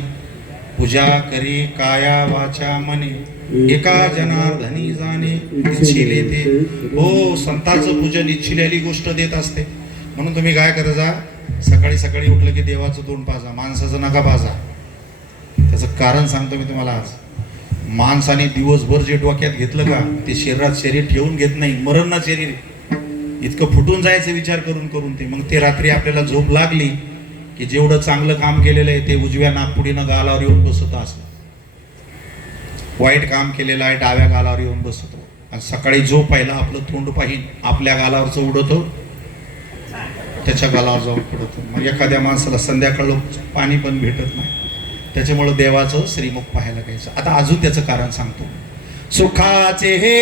पूजा करी काया वाचा मने, एका जनार्दनी जाणे इच्छिले ते. हो, संतांचं पूजन इच्छिलेली गोष्ट देत असते. म्हणून तुम्ही काय करायचा, सकाळी सकाळी उठलं की देवाचं तोंड पाजा, माणसाचं नका पाजा. त्याचं कारण सांगतो मी तुम्हाला आज. माणसाने दिवसभर जे डोक्यात घेतलं का ते शरीरात शरीर ठेवून घेत नाही. मरण ना शरीर इतकं फुटून जायचं विचार करून करून ते. मग ते रात्री आपल्याला झोप लागली की जेवढं चांगलं काम केलेलं आहे ते उजव्या नागपुडीनं गालावर येऊन बसत असतं. वाईट काम केलेलं आहे डाव्या गालावर येऊन बसतो. आणि सकाळी जो पहिला आपलं तोंड पाहिन आपल्या गालावरचं उडवतो, त्याच्या गालावर जाऊन पडतो. मग एखाद्या माणसाला संध्याकाळ पाणी पण भेटत नाही. त्याच्यामुळं देवाचं श्रीमुख पाहायला घ्यायचं. आता अजून त्याचं कारण सांगतो. सुखाचे हे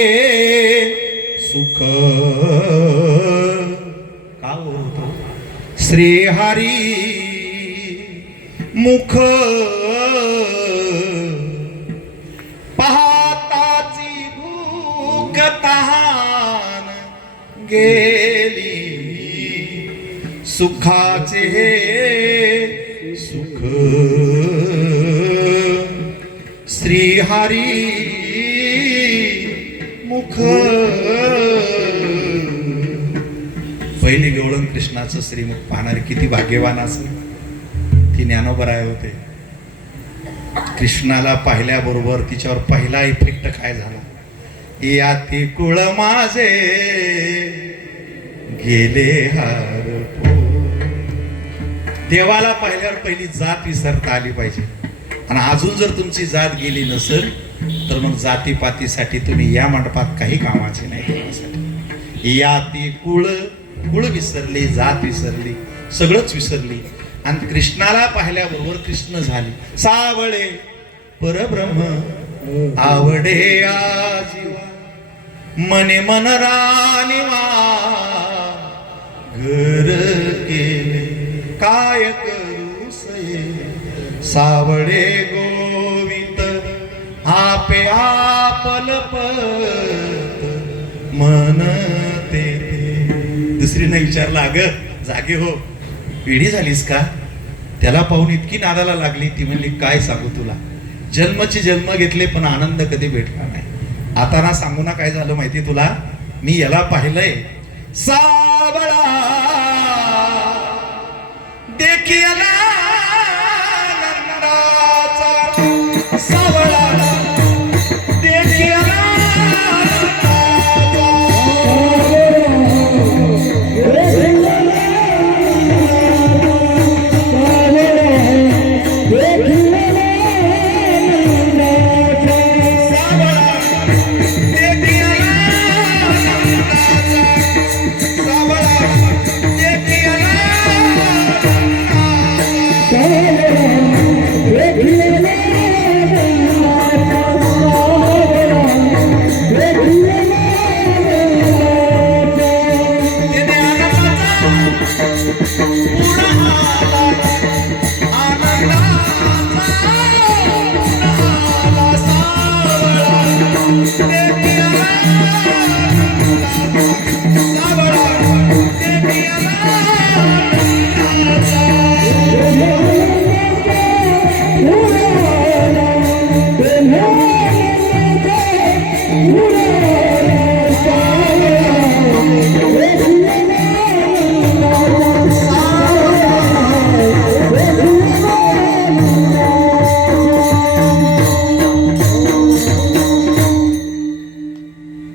सुख का होतो श्रीहरी मुख पाहताची भूक तहान गेली. सुखाचे सुख श्रीहरी मुख. पहिली गवळण कृष्णाचं श्रीमुख पाहणारे किती भाग्यवान असेल. ती ज्ञानोबराय होते. कृष्णाला पाहिल्याबरोबर तिच्यावर पहिला इफेक्ट काय झाला, याती कुळ माझे गेले हार. देवाला पाहिल्यावर पहिली जात विसरता आली पाहिजे. आणि अजून जर तुमची जात गेली नसेल तर मग जातीपातीसाठी तुम्ही या मंडपात काही कामाचे नाही. देवासाठी या ती कुळ विसरली, जात विसरली, सगळंच विसरली. आणि कृष्णाला पाहिल्याबरोबर कृष्ण झाली. सावळे परब्रह्म आवडे आजीवा, मने मन रानिवा घर केले काय करू सये. सावळे गोविंद आपे आपलपत मन ते. दुसरीने विचारलं, अगं जागे हो, पिढी झालीस का? त्याला पाहून इतकी नादाला लागली. ती म्हणली, काय सांगू तुला, जन्मचे जन्म घेतले पण आनंद कधी भेटला नाही. आता ना सांगू ना काय झालं माहिती तुला, मी याला पाहिलंय. सावळा देखियाला नंदाचा, सावळा देखियाला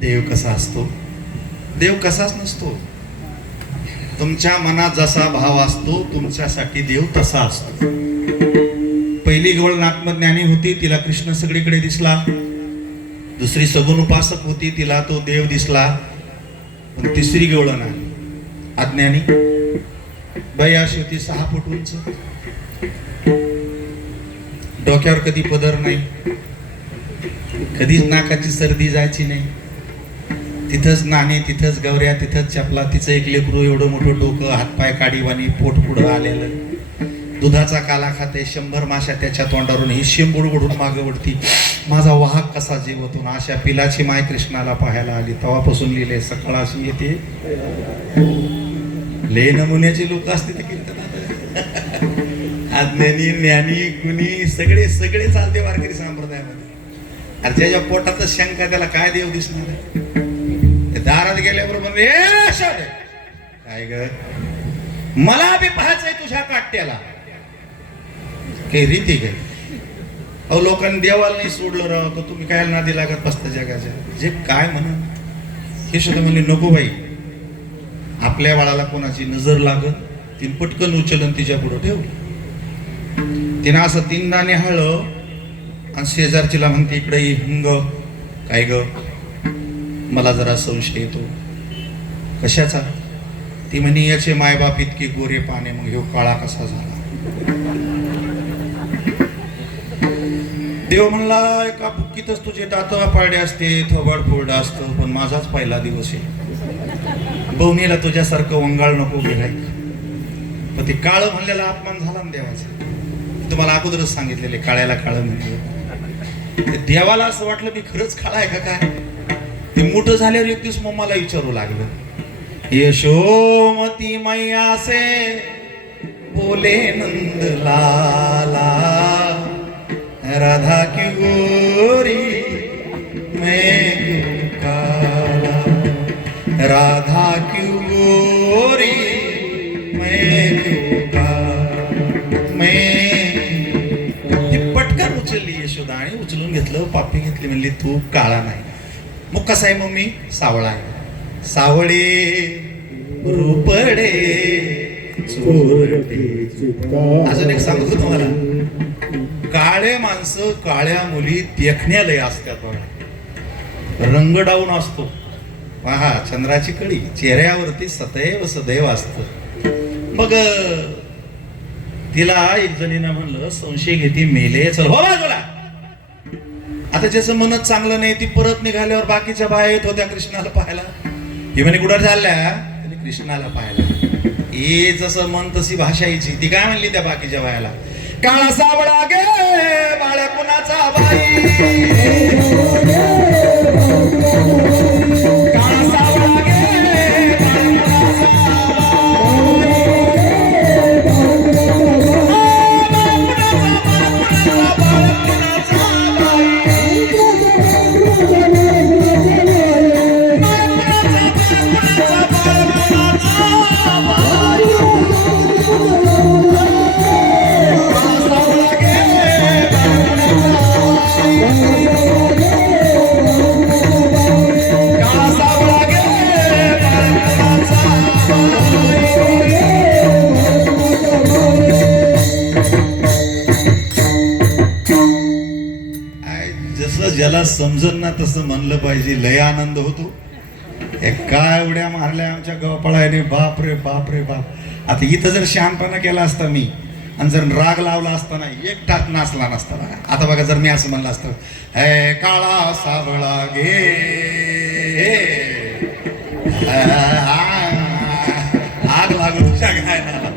देव कसा असतो? देव कसाच नसतो. तुमच्या मनात जसा भाव असतो तुमच्यासाठी देव तसा असतो. पहिली गवळ आत्मज्ञानी होती, तिला कृष्ण सगळीकडे दिसला. दुसरी सगुण उपासक होती, तिला तो देव दिसला. पण तिसरी गवळ ना अज्ञानी बाई अशी होती 6 फूट उंच, डोक्यावर कधी पदर नाही, कधीच नाकाची सर्दी जायची नाही, तिथंच नाणे, तिथंच गवऱ्या, तिथंच चपला. तिचं एक लेकरू एवढं मोठं डोकं, हातपाय काडीवाणी, पोट पुढं आलेलं, दुधाचा काला खाते, 100 माशा त्याच्या तोंडावरून ही शिंबुडबुडून मागं वडती. माझा वाहक कसा जीवतो ना. अशा पिलाची माय कृष्णाला पाहायला आली. तेव्हापासून लिहिले सकाळ अशी येते. ले नमुन्याची लोक असते ते कीर्तनात. अज्ञानी ज्ञानी गुणी सगळे सगळे चालते वारकरी संप्रदायामध्ये. अरे त्याच्या पोटात शंका, त्याला काय देव दिसणार आहे? दारात गेल्याबरोबर काय ग, मला बी पाहायचंय तुझ्या काट्याला. काही रीती काय? अहो लोकांनी देवाला नाही सोडलं राव, तर तुम्ही काय नादी लागत बसता जगाच्या. जे काय म्हणून हे सुद्धा म्हणले नको बाई, आपल्या बाळाला कोणाची नजर लागत, तिने पटकन उचलन तिच्या पुढं ठेव. तिनं असं 3 दाणे हळं आणि शेजारचीला म्हणते इकडे हिंग. काय ग, मला जरा संशय येतो. कशाचा? ती म्हणे याचे मायबाप इतके गोरे पाने, मग ह्यो काळा कसा झाला? देव म्हणला एका बुक्कीतच तुझे दात पारडे असते, थोबाड फोरडा असतं, पण माझाच पहिला दिवस आहे. बवणीला तुझ्यासारखं वंगाळ नको गेलाय. पण ते काळ म्हणलेला अपमान झाला ना देवाचा. तुम्हाला अगोदरच सांगितलेले काळ्याला काळ म्हणजे. देवाला असं वाटलं मी खरंच काळा आहे का काय? ते मोठं झाल्यावर एक दिवस मम्माला विचारू लागलं, यशोमती मैया से बोले नंद लाला, राधा की गोरी मैं क्यों काला, राधा की गोरी मैं क्यों काला. ती पटकन उचलली यशोदा आणि उचलून घेतलं, पापी घेतली. म्हणली तू काळा नाही. मग कसा आहे? मग मी सावळा आहे. सावळे रुपडे चोरटे. अजून एक सांगतो तुम्हाला, काळे माणसं काळ्या मुली देखण्यालय असतात बघा. रंग डाऊन असतो पहा, चंद्राची कडी चेहऱ्यावरती सदैव सदैव असत. मग तिला एक जणीनं म्हणलं संशय घेते, मेले चल हो बाजूला. आता ज्याचं मनच चांगलं नाही, ती परत निघाल्यावर बाकीच्या बाया येत होत्या कृष्णाला पाहायला. ही म्हणे कुठं चालल्या? कृष्णाला पाहायला. हे जसं मन तशी भाषा यायची. ती काय म्हणली त्या बाकीच्या बायाला, काळा सावळा गे बाळ्या कुणाचा बाई, काळा सावळा गे ज्याला समजत ना तसं म्हणलं पाहिजे. लय आनंद होतो. काय उड्या मारल्या आमच्या गवपळाने, बाप रे बाप रे बाप. आता इथं जर शहाणपणा केला असता मी आणि जर राग लावला असताना एक टाक नाचला नसता. आता बघा जर मी असं म्हणलं असतं, हे काळा सावळा गे आग लागू तुझ्या गायनाला,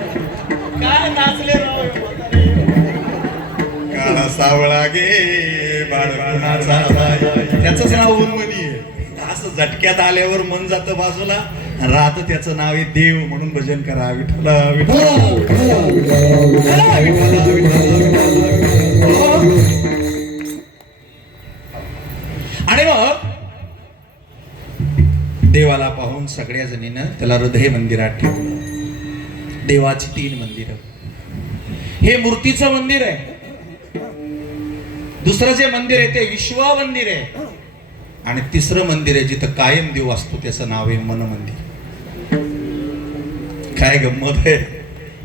काय नाचले काळा सावळा गे बाळकुणाचा बाई. त्याचंच नाव उन्मनी आहे. असं झटक्यात आल्यावर मन जातं बाजूला, राहत त्याचं नाव आहे देव. म्हणून भजन करा विठ्ठला विठ्ठला विठ्ठला विठ्ठला. आणि मग देवाला पाहून सगळ्या जणीनं त्याला हृदय मंदिरात ठेवलं. देवाची 3 मंदिरं. हे मूर्तीचं मंदिर आहे. दुसरं जे मंदिर आहे ते विश्व मंदिर आहे. आणि तिसरं मंदिर आहे जिथं कायम देव असतो, त्याचं नाव आहे मन मंदिर. काय गंमत आहे,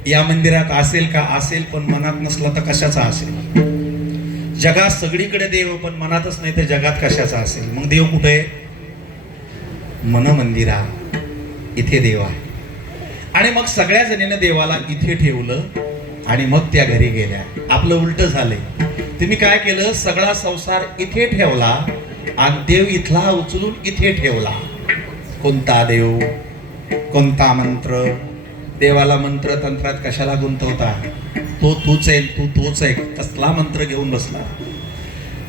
या मंदिरात असेल का असेल, पण मनात नसला तर कशाचा असेल. जगात सगळीकडे देव पण मनातच नाही तर जगात कशाचा असेल. मग देव कुठे आहे? मन मंदिरा, इथे देव आहे. आणि मग सगळ्या जणीनं देवाला इथे ठेवलं आणि मग त्या घरी गेल्या. आपलं उलट झालंय. तुम्ही काय केलं, सगळा संसार इथे ठेवला आणि देव इथला उचलून इथे ठेवला. कोणता देव, कोणता मंत्र? देवाला मंत्र तंत्रात कशाला गुंतवता? तो तूच आहे, तू तोच आहे, कसला मंत्र घेऊन बसला?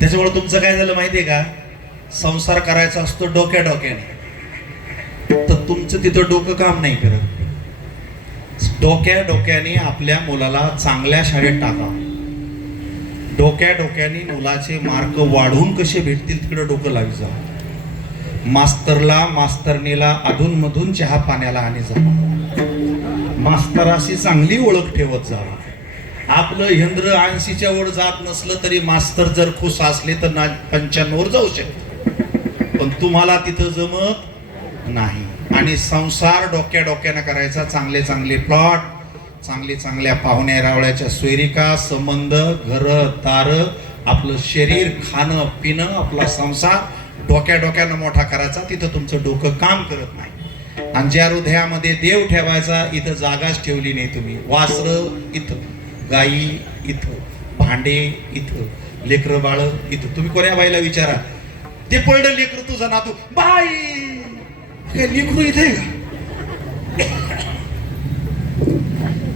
त्याच्यामुळे तुमचं काय झालं माहितीये का, संसार करायचा असतो डोक्या डोक्याने, तर तुमचं तिथं डोकं काम नाही करत. डोक्या डोक्याने आपल्या मुलाला चांगल्या शाळेत टाका, डोक्या डोक्याने मुलाचे मार्क वाढवून कसे भेटतील तिकडे डोकं लावी जा. मास्तरला मास्तरणीला अधूनमधून चहा पाण्याला आणि जा. मास्तराशी चांगली ओळख ठेवत जा. आपलं यंत्र 80च्या वर जात नसलं तरी मास्तर जर खुश असले तर 95 वर जाऊ शकतो, पण तुम्हाला तिथं जमत नाही. आणि संसार डोक्या डोक्यानं करायचा. चांगले चांगले प्लॉट, चांगल्या पाहुण्या रावळ्याच्या सोयरिका, संबंध, घर दार, आपलं शरीर, खाणं पिणं, आपला संसार डोक्या डोक्यानं मोठा करायचा. तिथं तुमचं डोकं काम करत नाही. आणि ज्या हृदयामध्ये देव ठेवायचा, इथं जागाच ठेवली नाही तुम्ही. वासरं इथं, गाई इथं, भांडे इथं, लेकरं बाळ इथं. तुम्ही कोण्या बाईला विचारा, ते पडलं लेकरं तुझं नातू, बाई काय लेकरू इथे का?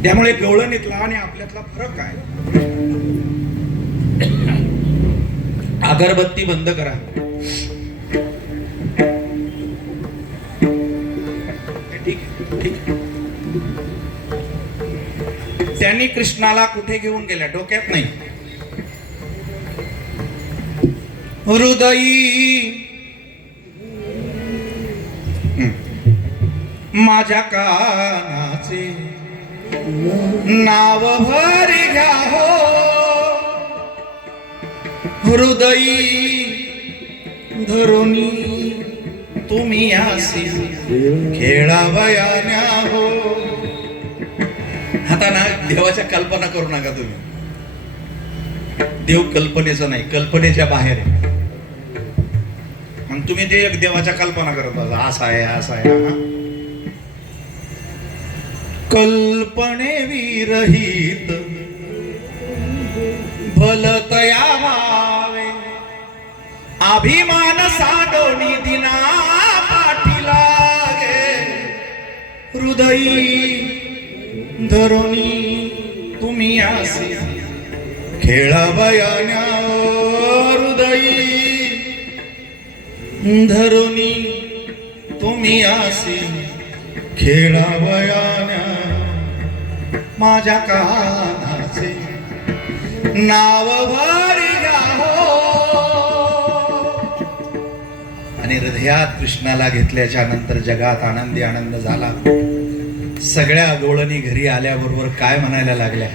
त्यामुळे गवळणीतला आणि आपल्यातला फरक आहे. अगरबत्ती बंद करा. ठीक. त्यांनी कृष्णाला कुठे घेऊन गेल्या? डोक्यात नाही, हृदयी माझ्या कानाचे नाव भरी घ्या हो, हृदयी धरुनी तुम्ही आसी खेळावयान्या हो. आता ना देवाच्या कल्पना करू नका तुम्ही. देव कल्पनेचं नाही, कल्पनेच्या बाहेर आहे. मग तुम्ही ते एक देवाच्या कल्पना करत बसा, असा आहे असा आहे. कल्पने विरहित भलतया व्हावे, अभिमान साडोनी दिना पाठीला गे, हृदयी धरुनी तुम्ही आसी खेळावयान्या, हृदयी धरुनी तुम्ही आसी खेळावयान्या, माझ्या कानाचे नाव भरी घ्या हो. आणि हृदयात कृष्णाला घेतल्याच्या नंतर जगात आनंदी आनंद झाला. सगळ्या गोळणी घरी आल्याबरोबर काय म्हणायला लागल्या,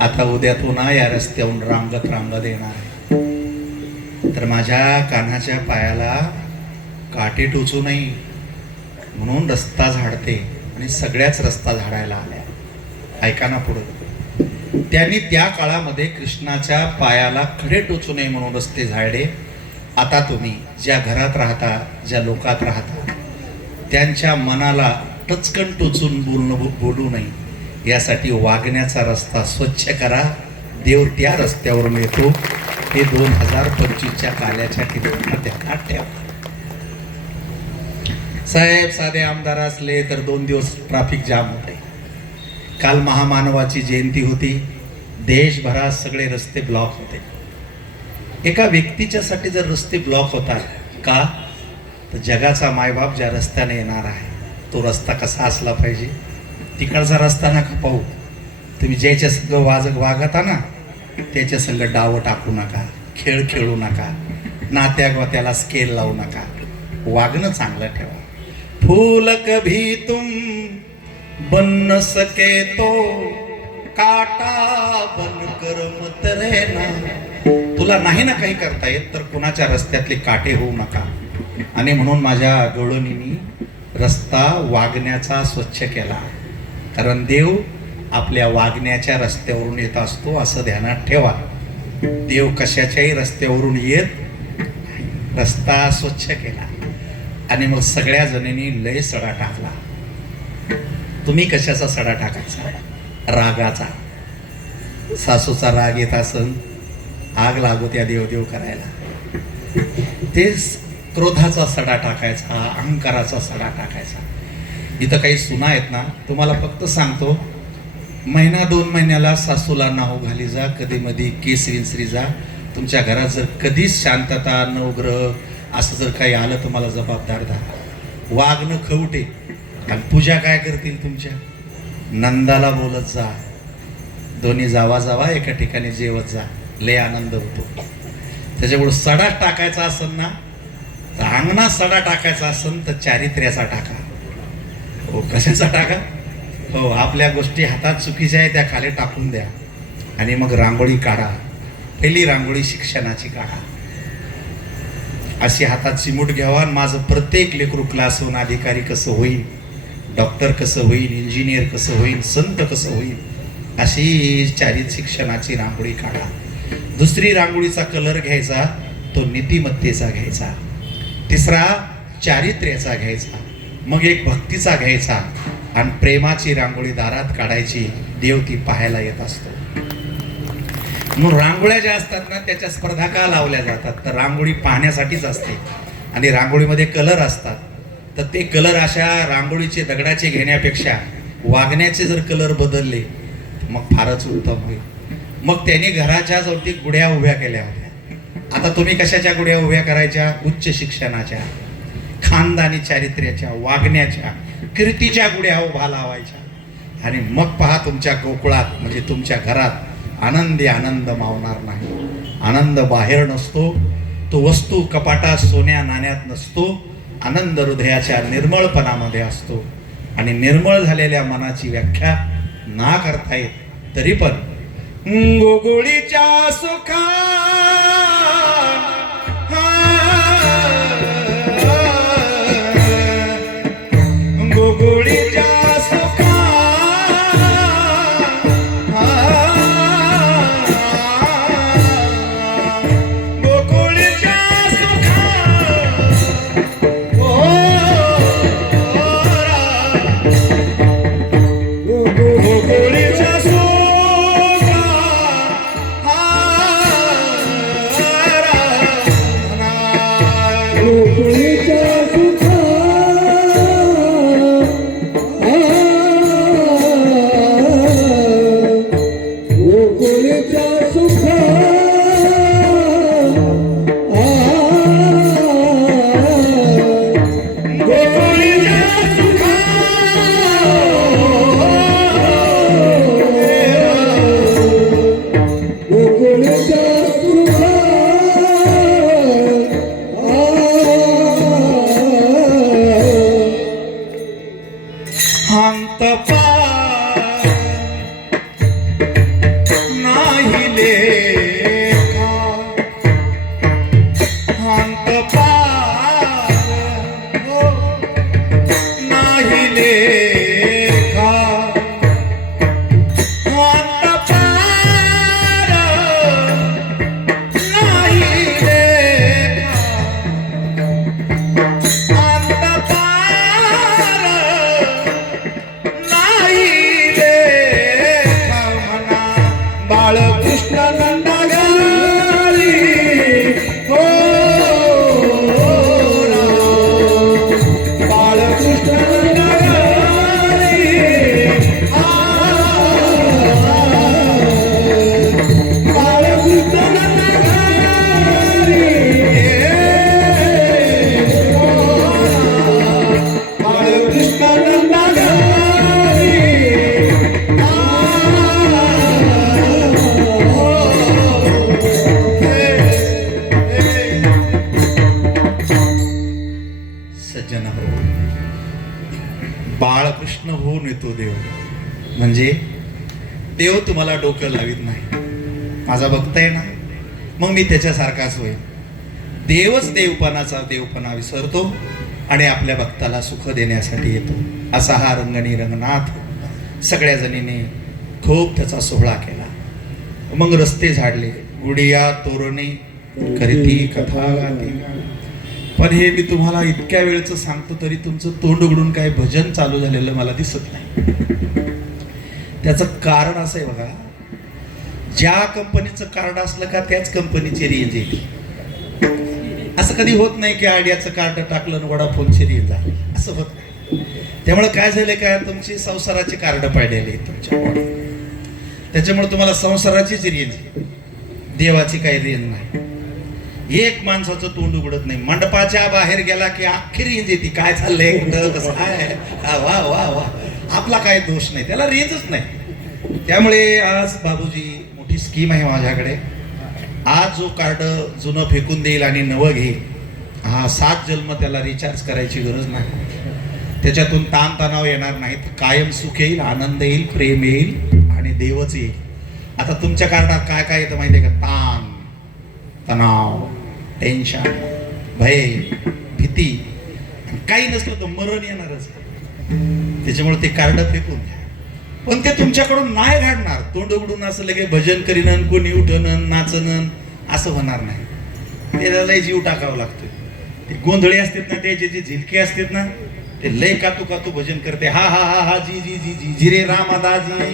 आता उद्या तू ना या रस्त्याहून रांगत येणार, तर माझ्या कान्हाच्या पायाला काटे टोचू नये म्हणून रस्ता झाडते. आणि सगळ्याच रस्ता झाडायला आल्या. ऐका ना पुढे, त्यांनी त्या काळामध्ये कृष्णाच्या पायाला खडे टोचू नये म्हणून रस्ते झाडले. आता तुम्ही ज्या घरात राहता, ज्या लोकात राहता, त्यांच्या मनाला टचकन टोचून बोलू नये यासाठी वागण्याचा रस्ता स्वच्छ करा. देव त्या रस्त्यावरून येतो. हे 2025च्या काल्याच्या ठिकाणी ठेवा. साहेब साधे आमदार असले तर 2 दिवस ट्रॅफिक जाम होते. काल महामानवाची जयंती होती. देशभरात सगळे रस्ते ब्लॉक होते. एका व्यक्तीच्यासाठी जर रस्ते ब्लॉक होतात का, तर जगाचा मायबाप ज्या रस्त्याने येणार आहे तो रस्ता कसा असला पाहिजे. तिकडचा रस्ता नका पाहू. तुम्ही ज्याच्या संग वागता ना त्याच्या संग डाव टाकू नका, खेळ खेळू नका, नात्याला स्केल लावू नका. वागणं चांगलं ठेवा. फूल कभी तुम बन न सके तो काटा बनकर मत रहना. तुला नाही ना काही करता येत तर कुणाच्या रस्त्यातले काटे होऊ नका. आणि म्हणून माझ्या गवळणींनी रस्ता वागण्याचा स्वच्छ केला. कारण देव आपल्या वागण्याच्या रस्त्यावरून येत असतो असं ध्यानात ठेवा. देव कशाच्याही रस्त्यावरून येत, रस्ता स्वच्छ केला. आणि मग सगळ्या जणींनी लय सडा टाकला. तुम्ही कशाचा सडा टाकायचा? रागाचा. सासूचा राग येत असन, आग लागू त्या देवदेव करायला. तेच क्रोधाचा सडा टाकायचा, अहंकाराचा सडा टाकायचा. इथं काही सुना आहेत ना, तुम्हाला फक्त सांगतो, महिना 2 महिन्याला सासूला नाव घाली जा, कधी मधी केस विंचरी जा. तुमच्या घरात जर कधीच शांतता, नवग्रह असं जर काही आलं तुम्हाला जबाबदार धरा. वागणं खवटे. आणि पूजा काय करतील तुमच्या? नंदाला बोलत जा. दोन्ही जावा जावा एका ठिकाणी जेवत जा, लय आनंद होतो. त्याच्यामुळे सडा टाकायचा असेल ना, तर अंगणात सडा टाकायचा असेल तर चारित्र्याचा टाका. हो, कशाचा टाका? हो, आपल्या गोष्टी हातात चुकीच्या आहे त्या खाली टाकून द्या. आणि मग रांगोळी काढा. पहिली रांगोळी शिक्षणाची काढा. अशी हातात चिमूट घ्यावा. माझं प्रत्येक लेकरू क्लास होऊन अधिकारी कसं होईल, डॉक्टर कसं होईल, इंजिनियर कसं होईल, संत कसं होईल, अशी चारित शिक्षणाची रांगोळी काढा. दुसरी रांगोळीचा कलर घ्यायचा तो नीतिमत्तेचा घ्यायचा. तिसरा चारित्र्याचा घ्यायचा. मग एक भक्तीचा घ्यायचा. आणि प्रेमाची रांगोळी दारात काढायची. देव ती पाहायला येत असतो. मग रांगोळ्या ज्या असतात ना त्याच्या स्पर्धा का लावल्या जातात? तर रांगोळी पाहण्यासाठीच असते. आणि रांगोळीमध्ये कलर असतात. तर ते कलर अशा रांगोळीचे दगडाचे घेण्यापेक्षा वागण्याचे जर कलर बदलले मग फारच उत्तम होईल. मग त्यांनी घराच्या जवळती गुढ्या उभ्या केल्या होत्या. आता तुम्ही कशाच्या गुढ्या उभ्या करायच्या? उच्च शिक्षणाच्या, खानदानी चारित्र्याच्या, वागण्याच्या, कीर्तीच्या गुढ्या उभा लावायच्या. आणि मग पहा तुमच्या गोकुळात म्हणजे तुमच्या घरात आनंदी आनंद मावणार नाही. आनंद बाहेर नसतो, तो वस्तू कपाटात सोन्या नाण्यात नसतो. आनंद हृदयाच्या निर्मळपणामध्ये असतो. आणि निर्मळ झालेल्या मनाची व्याख्या ना करता येत तरी पण गोकुळीच्या सुखा गोकुळीच्या सुखा गोकुळीच्या सुखा गोकुळीच्या बाळकृष्ण होऊन येतो देव. म्हणजे देव तुम्हाला डोकं लावित नाही. माझा भक्त आहे ना, मग मी त्याच्यासारखाच होईल. देवच देवपणा विसरतो आणि आपल्या भक्ताला सुख देण्यासाठी येतो. असा हा रंगणी रंगनाथ सगळ्या जणीने खूप त्याचा सोहळा केला. मग रस्ते झाडले, गुडिया तोरणे करीती कथा गाती. पण हे मी तुम्हाला इतक्या वेळचं सांगतो तरी तुमचं तोंड उघडून काय भजन चालू झालेलं मला दिसत नाही. त्याचं कारण असं आहे बघा, ज्या कंपनीचं कार्ड असलं का त्याच कंपनीची रेंज येते. असं कधी होत नाही की आयडियाचं कार्ड टाकलं आणि वडाफोनची रेंज आहे, असं होत नाही. त्यामुळे काय झालं काय, तुमची संसाराची कार्ड पाडलेली तुमच्या, त्याच्यामुळे तुम्हाला संसाराचीच रेंज, देवाची काही रेंज नाही. एक माणसाचं तोंड उघडत नाही, मंडपाच्या बाहेर गेला की अख्खी रेंज येते. काय चाललंय, कुठं कसं आहे, वा वा वा, आपला काही दोष नाही, त्याला रेंजच नाही. त्यामुळे आज बाबूजी मोठी स्कीम आहे माझ्याकडे. आज जो कार्ड जुनं फेकून देईल आणि नवं घेईल, हा 7 जन्म त्याला रिचार्ज करायची गरज नाही. त्याच्यातून ताणतणाव येणार नाहीत, कायम सुख येईल, आनंद येईल, प्रेम येईल आणि देवच येईल. आता तुमच्या कार्डात काय काय येतं माहिती आहे का? ताण, तणाव, टेन्शन, भय, भीती, काही नसलं तर मरण येणारच. त्याच्यामुळे ते कार्ड फेकून द्या. पण ते तुमच्याकडून नाही घडणार. तोंड उघडून असं लगे भजन करीन, कोणी उठणं नाचणं असं होणार नाही. त्याला लय जीव टाकावं लागतोय. ते गोंधळे असतात ना, त्याचे जे झिलके असतात ना, ते लय कातू कातू भजन करते. हा हा हा हा जी जी जी जी जी रे रामा दाजी,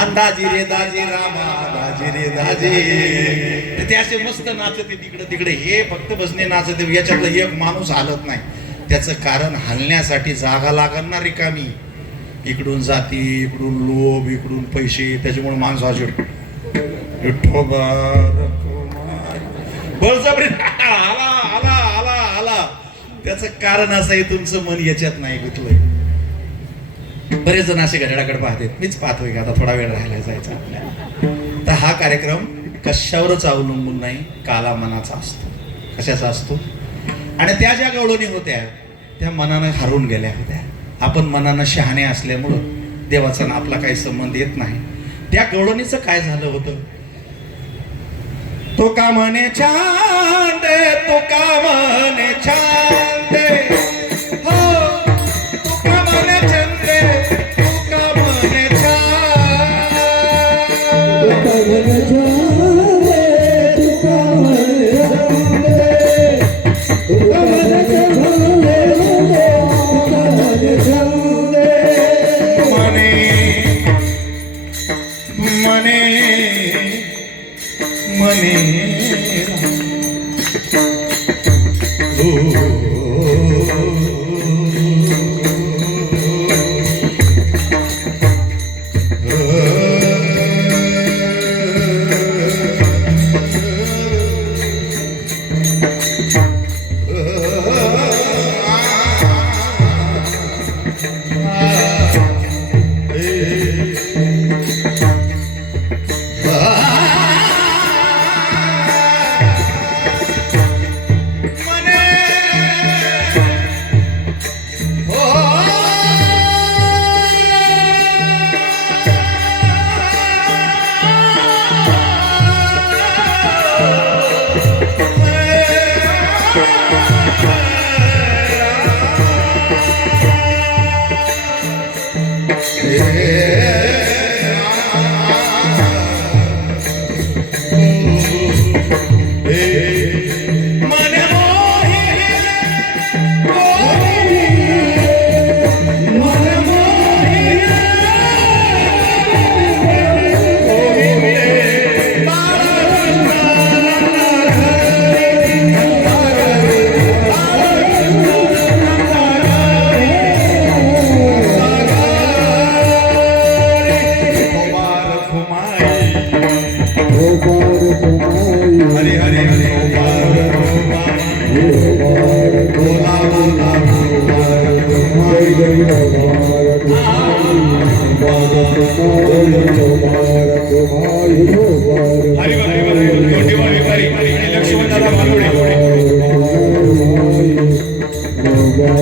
अंदाजी रे दाजी रामा दाजी रे दाजी. ते असे मस्त नाचते तिकडे तिकडे. हे फक्त भजने नाचते, याच्यातलं एक माणूस हालत नाही. त्याचं कारण हलण्यासाठी जागा लागणार ना रिकामी. इकडून जाती, इकडून लोभ, इकडून पैसे. त्याच्यामुळे माणसं असे बळजबरी आला आला आला आला. त्याचं कारण असं आहे, तुमचं मन याच्यात नाही गुंतलंय. बरेच जण असे घड्याळाकडे पाहतात, मीच पाहतोय का आता थोडा वेळ राहायला जायचा आपल्याला. तर हा कार्यक्रम कशावरच अवलंबून नाही, काला मनाचा असतो. कशाचा असतो? आणि त्या ज्या गवळणी होत्या त्या मनानं हरून गेल्या होत्या. आपण मनानं शहाणे असल्यामुळं देवाचा ना आपला काही संबंध येत नाही. त्या गवळणीचं काय झालं होतं? तो का म्हणे छांदे, तो का म्हणे छांदे, हो तो का म्हणे छंदे, तो का म्हणे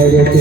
हरि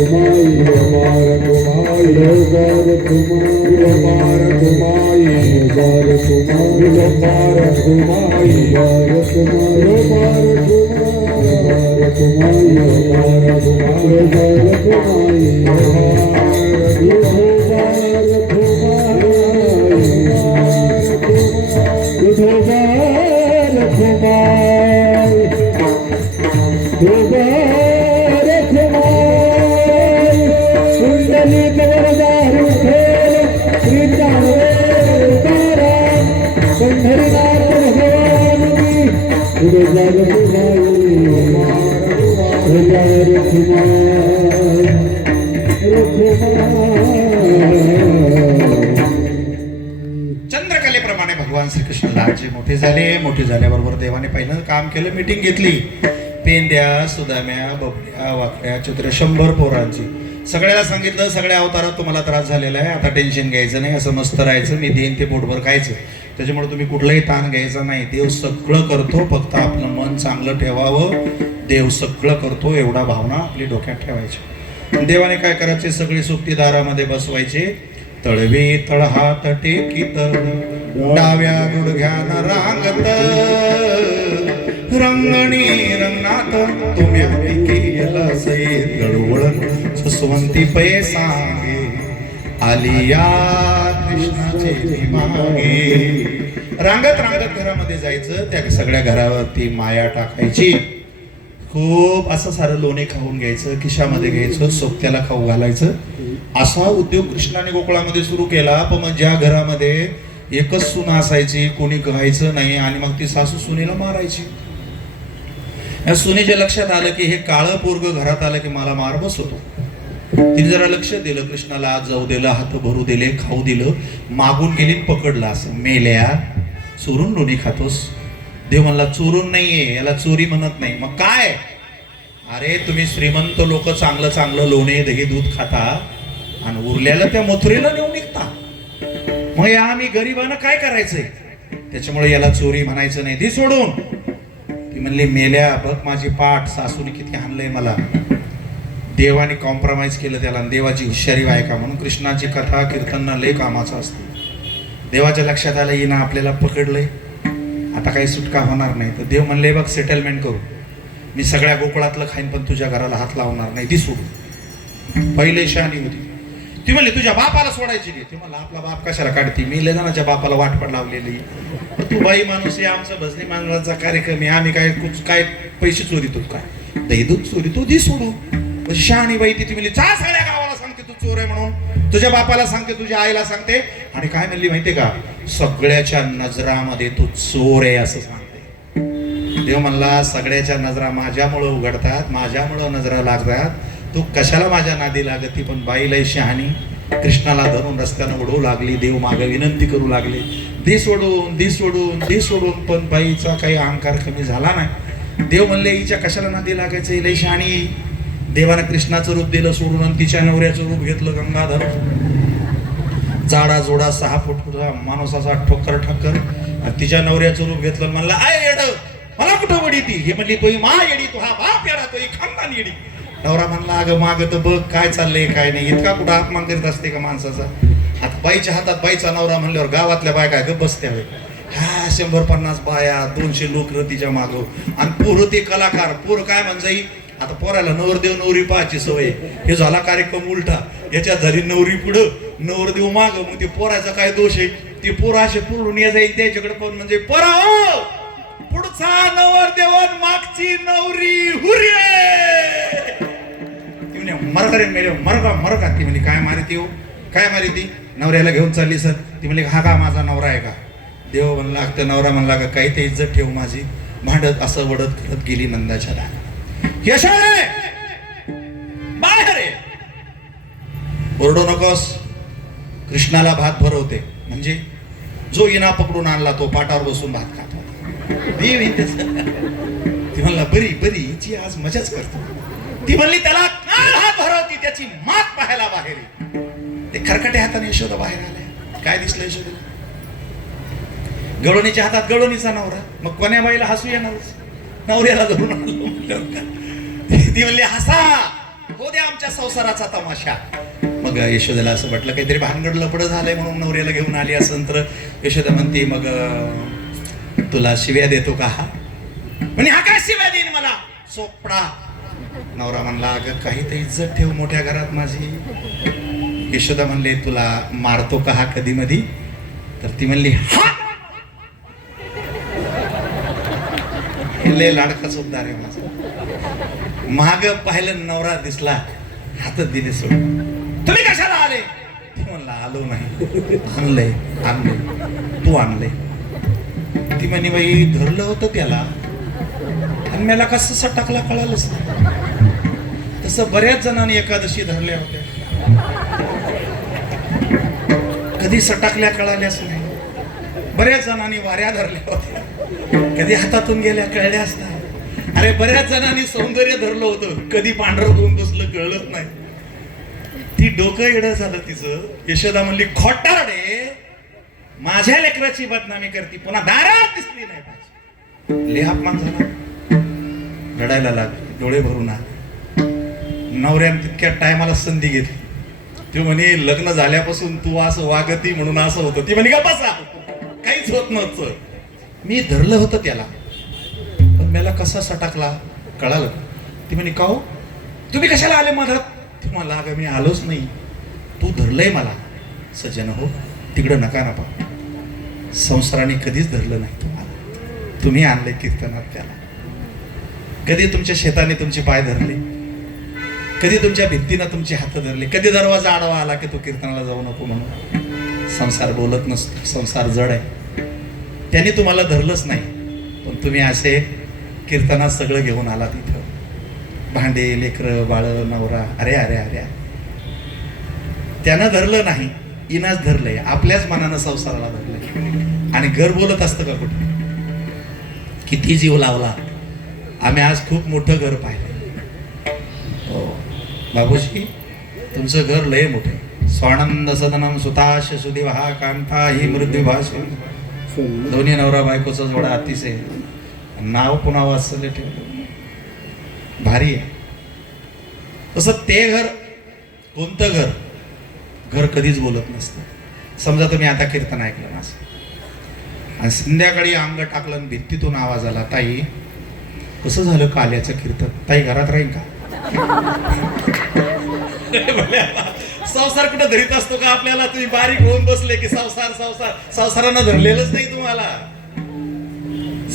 चंद्रकलेप्रमाणे भगवान श्रीकृष्ण लहानचे मोठे झाले. मोठे झाल्याबरोबर देवाने पहिलं काम केलं, मीटिंग घेतली. पेंद्या, सुदाम्या, बबड्या, वाकड्या, चित्र 100 पोरांची. सगळ्याला सांगितलं, सगळ्या अवतारात तुम्हाला त्रास झालेला आहे, आता टेन्शन घ्यायचं नाही, असं मस्त राहायचं, मी देईन ते पोटभर खायचं. त्याच्यामुळे तुम्ही कुठलाही ताण घ्यायचा नाही. देव सगळं करतो, फक्त आपलं मन चांगलं ठेवावं. देव सगळं करतो एवढा भावना आपली डोक्यात ठेवायची. देवाने काय करायचे, सगळी सुट्टी दारामध्ये बसवायचे. तळवे तळ हात टेकीत, डाव्या गुडघ्यान रांगत, रंगणी रंगनाथ तुम्या केला सई दळवळण ससवंती पै सांगे, आलिया कृष्णाचे मागे. रांगत रांगत घरामध्ये जायचं. त्या सगळ्या घरावरती माया टाकायची. खूप असं सारं लोणे खाऊन घ्यायचं, खिशामध्ये घ्यायचं, सोबत्याला खाऊ घालायचं. असा उद्योग कृष्णाने गोकुळामध्ये सुरू केला. पण मग ज्या घरामध्ये एकच सून असायची, कोणी खायचं नाही, आणि मग ती सासू सुनेला मारायची. या सुनेच्या लक्षात आलं की हे काळं पोरग घरात आलं की मला मार बसवतो. तिने जरा लक्ष दिलं, कृष्णाला आज जाऊ दिलं, हात भरू दिले, खाऊ दिलं. मागून गेली, पकडलं. असं मेल्या, चोरून लोणी खातोस. देव म्हणला चोरून नाहीये, याला चोरी म्हणत नाही. मग काय? अरे तुम्ही श्रीमंत लोक चांगलं चांगलं लोणे, दही, दूध खाता आणि उरल्याला त्या मथुरेला नेऊन निघता. मग या आम्ही गरिबांना काय करायचंय? त्याच्यामुळे याला चोरी म्हणायचं नाही, ती सोडून. ती म्हणली मेल्या, बघ माझी पाठ, सासूने किती हाणलंय मला. देवाने कॉम्प्रोमाइज केलं त्याला. देवाची हुशारी ऐका, म्हणून कृष्णाची कथा कीर्तन लय कामाचं असते. देवाच्या लक्षात आलं हिनं आपल्याला पकडलंय, आता काही सुटका होणार नाही. तर देव म्हणले बघ सेटलमेंट करू, मी सगळ्या गोकुळातलं खाईन पण तुझ्या घराला हात लावणार नाही, ती सोडू. पहिले शहाणी होती. ती म्हणली तुझ्या बापाला सोडायची नाही. ती म्हणला आपला बाप कशाला काढते, मी लय जणांच्या बापाला वाटपड लावलेली. तू बाई माणूस आहे, आमचा भजनी मांडवाचा कार्यक्रम आहे, आम्ही काय पैसे चोरीतो, काय दही दूध चोरीतो, ती सोडू. शहाणी बाई ती म्हणली चा सगळ्या गावाला सांगते तू चोर आहे म्हणून, तुझ्या बापाला सांगते, तुझ्या आईला सांगते. आणि काय म्हणली माहितीये का, सगळ्याच्या नजरामध्ये तू चोर आहे असं सांगते. देव म्हणला सगळ्याच्या नजरा माझ्यामुळं उघडतात, माझ्यामुळं नजरा लागतात, तू कशाला माझ्या नादी लागती. पण बाईला शहाणी कृष्णाला धरून रस्त्यानं उडवू लागली. देव मागे विनंती करू लागले, दे सोडून, दे सोडून, दे सोडून. पण बाईचा काही अहंकार कमी झाला नाही. देव म्हणले हिच्या कशाला नादी लागायचं, लय शहाणी. देवाने कृष्णाचं रूप दिलं सोडून आणि तिच्या नवऱ्याचं रूप घेतलं गंगाधर. जाडा जोडा 6 फूट माणूस असा ठोकर ठक्कर. आणि तिच्या नवऱ्याचं रूप घेतलं. म्हणला आय येड, मला कुठं वडी ती. हे म्हणली तोही मा येडी, तो हा बाप येडा, तोही खानदान येडी. नवरा म्हणला अगं माग तर बघ काय चाललंय काय नाही, इतका कुठं अपमान करीत असते का माणसाचा. आता बाईच्या हातात बाईचा नवरा म्हणल्यावर गावातल्या बाया काय गप बसत्या. हा 150 बाया, 200 लोक तिच्या माग. आणि पोरं ते कलाकार. पोरं काय म्हणजे आता पोराला नवरदेव नवरी पाहायची सवय. हे झाला कार्यक्रम उलटा, याच्यात झाली नवरी पुढं, नवरदेव माग. मग ते पोराचा काय दोष आहे, ते पोरं असे पुढून या जाईल त्याच्याकडे पण म्हणजे पोरा हो पुढचा नवरदेव मागची नवरी हुरे. ती म्हणे मरकरे मेरे मरका मरका. ती म्हणे काय मारिती हो, काय मारिती. नवऱ्याला घेऊन चालली सर. ती म्हणली हा का माझा नवरा आहे का. देव म्हणला तर नवरा म्हणला का काही ते इज्जत ठेव माझी. भांडत असं वडत करत गेली नंदाच्या दारात. यश बाहेर ओरडू नकोस. कृष्णाला भात भरवते म्हणजे जो इना पकडून आणला तो पाटावर बसून भात खातो. देव ती म्हणला बरी बरी हिची आज मजाच करतो. ती म्हणली त्याला काल हात भरवती, त्याची मात पाहायला बाहेर. ते खरकटे हाताने यशोदा बाहेर आले. काय दिसलं यशोदा, गळोणीच्या हातात गळोणीचा नवरा. मग कोण्या बाईला हसू येणारच, नवऱ्याला धरून आणलं म्हणल्यावर का. ती म्हणली हसा बघू द्या आमच्या संसाराचा तमाशा. मग यशोदेला असं वाटलं काहीतरी भानगड लपड झालंय म्हणून नवऱ्याला घेऊन आली असेल तर यशोदा म्हणते मग तुला शिव्या देतो का हा? म्हणे हा काय शिव्या देईन मला चोपडा. नवरा म्हणला अगं काही तर इज्जत ठेव मोठ्या घरात माझी. यशोदा म्हणले तुला मारतो का हा कधी मधी? तर ती म्हणली हा. लय लाडका चोपदार आहे माझा. माग पाहिलं नवरा दिसला हातात दिले सोडून. तुम्ही कशाला आले? म्हणला आलो नाही. आणलंय आणलंय तू आणलंय. ती म्हणे बाई धरलं होतं त्याला आणि मला कसं सटकला कळालंच नाही. तसं बऱ्याच जणांनी एकादशी धरल्या होत्या कधी सटकल्या कळाल्याच नाही. बऱ्याच जणांनी वाऱ्या धरल्या होत्या कधी हातातून गेल्या कळल्याच नाही. अरे बऱ्याच जणांनी सौंदर्य धरलं होतं कधी पांढरं होऊन बसलं कळलंच नाही. ती डोकं येडं झालं तिचं. यशोदा म्हणली खोटारडे माझ्या लेकराची बदनामी करती पुन्हा दारात दिसली नाही पाहिजे. लय अपमान झाला. रडायला लागली डोळे भरून आले. नवऱ्याने तितक्या टायमाला संधी घेतली. ती म्हणे लग्न झाल्यापासून तू असं वागती म्हणून असं होतं. ती म्हणे का बसा काहीच होत नव्हतं. मी धरलं होतं त्याला पण मला कसा सटाकला कळालं. ती म्हणे का हो तुम्ही कशाला आले मधात? तुम्हाला अगं मी आलोच नाही तू धरलंय मला. सज्जन हो तिकडं नका ना पा. संसाराने कधीच धरलं नाही तुम्हाला. तुम्ही आणले कीर्तनात त्याला. कधी तुमच्या शेताने तुमचे पाय धरले? कधी तुमच्या भिंतीनं तुमचे हात धरले? कधी दरवाजा आडवा आला की तू कीर्तनाला जाऊ नको म्हणून? संसार बोलत नसतो. संसार जड आहे. त्याने तुम्हाला धरलंच नाही पण तुम्ही असे कीर्तनात सगळं घेऊन आला तिथं. भांडे लेकरं बाळ नवरा. अरे अरे अरे त्यानं धरलं नाही इनाच धरलंय. आपल्याच मनानं संसाराला धरलंय. आणि घर बोलत असतं का कुठे? किती जीव लावला. आम्ही आज खूप मोठं घर पाहिलं. हो बाबूजी तुमचं घर लय मोठे. स्वानंद सदनम सुताश सुदिवहा कांता ही मृत्यूभाष. दोन्ही नवरा बायकोचा जोडा अतिशय. नाव पुन्हा वाचले ठेवलं भारी आहे. तसं ते घर कोणतं घर? घर कधीच बोलत नसतं. समजा तुम्ही आता कीर्तन ऐकलं ना आणि संध्याकाळी अंग टाकलं आणि भित्तीतून आवाज आला ताई कसं झालं काल्याचं कीर्तन? ताई घरात राहील का? संसार कुठं धरीत असतो का आपल्याला? तुम्ही बारीक होऊन बसले की संसार संसार. संसारानं धरलेलंच नाही तुम्हाला.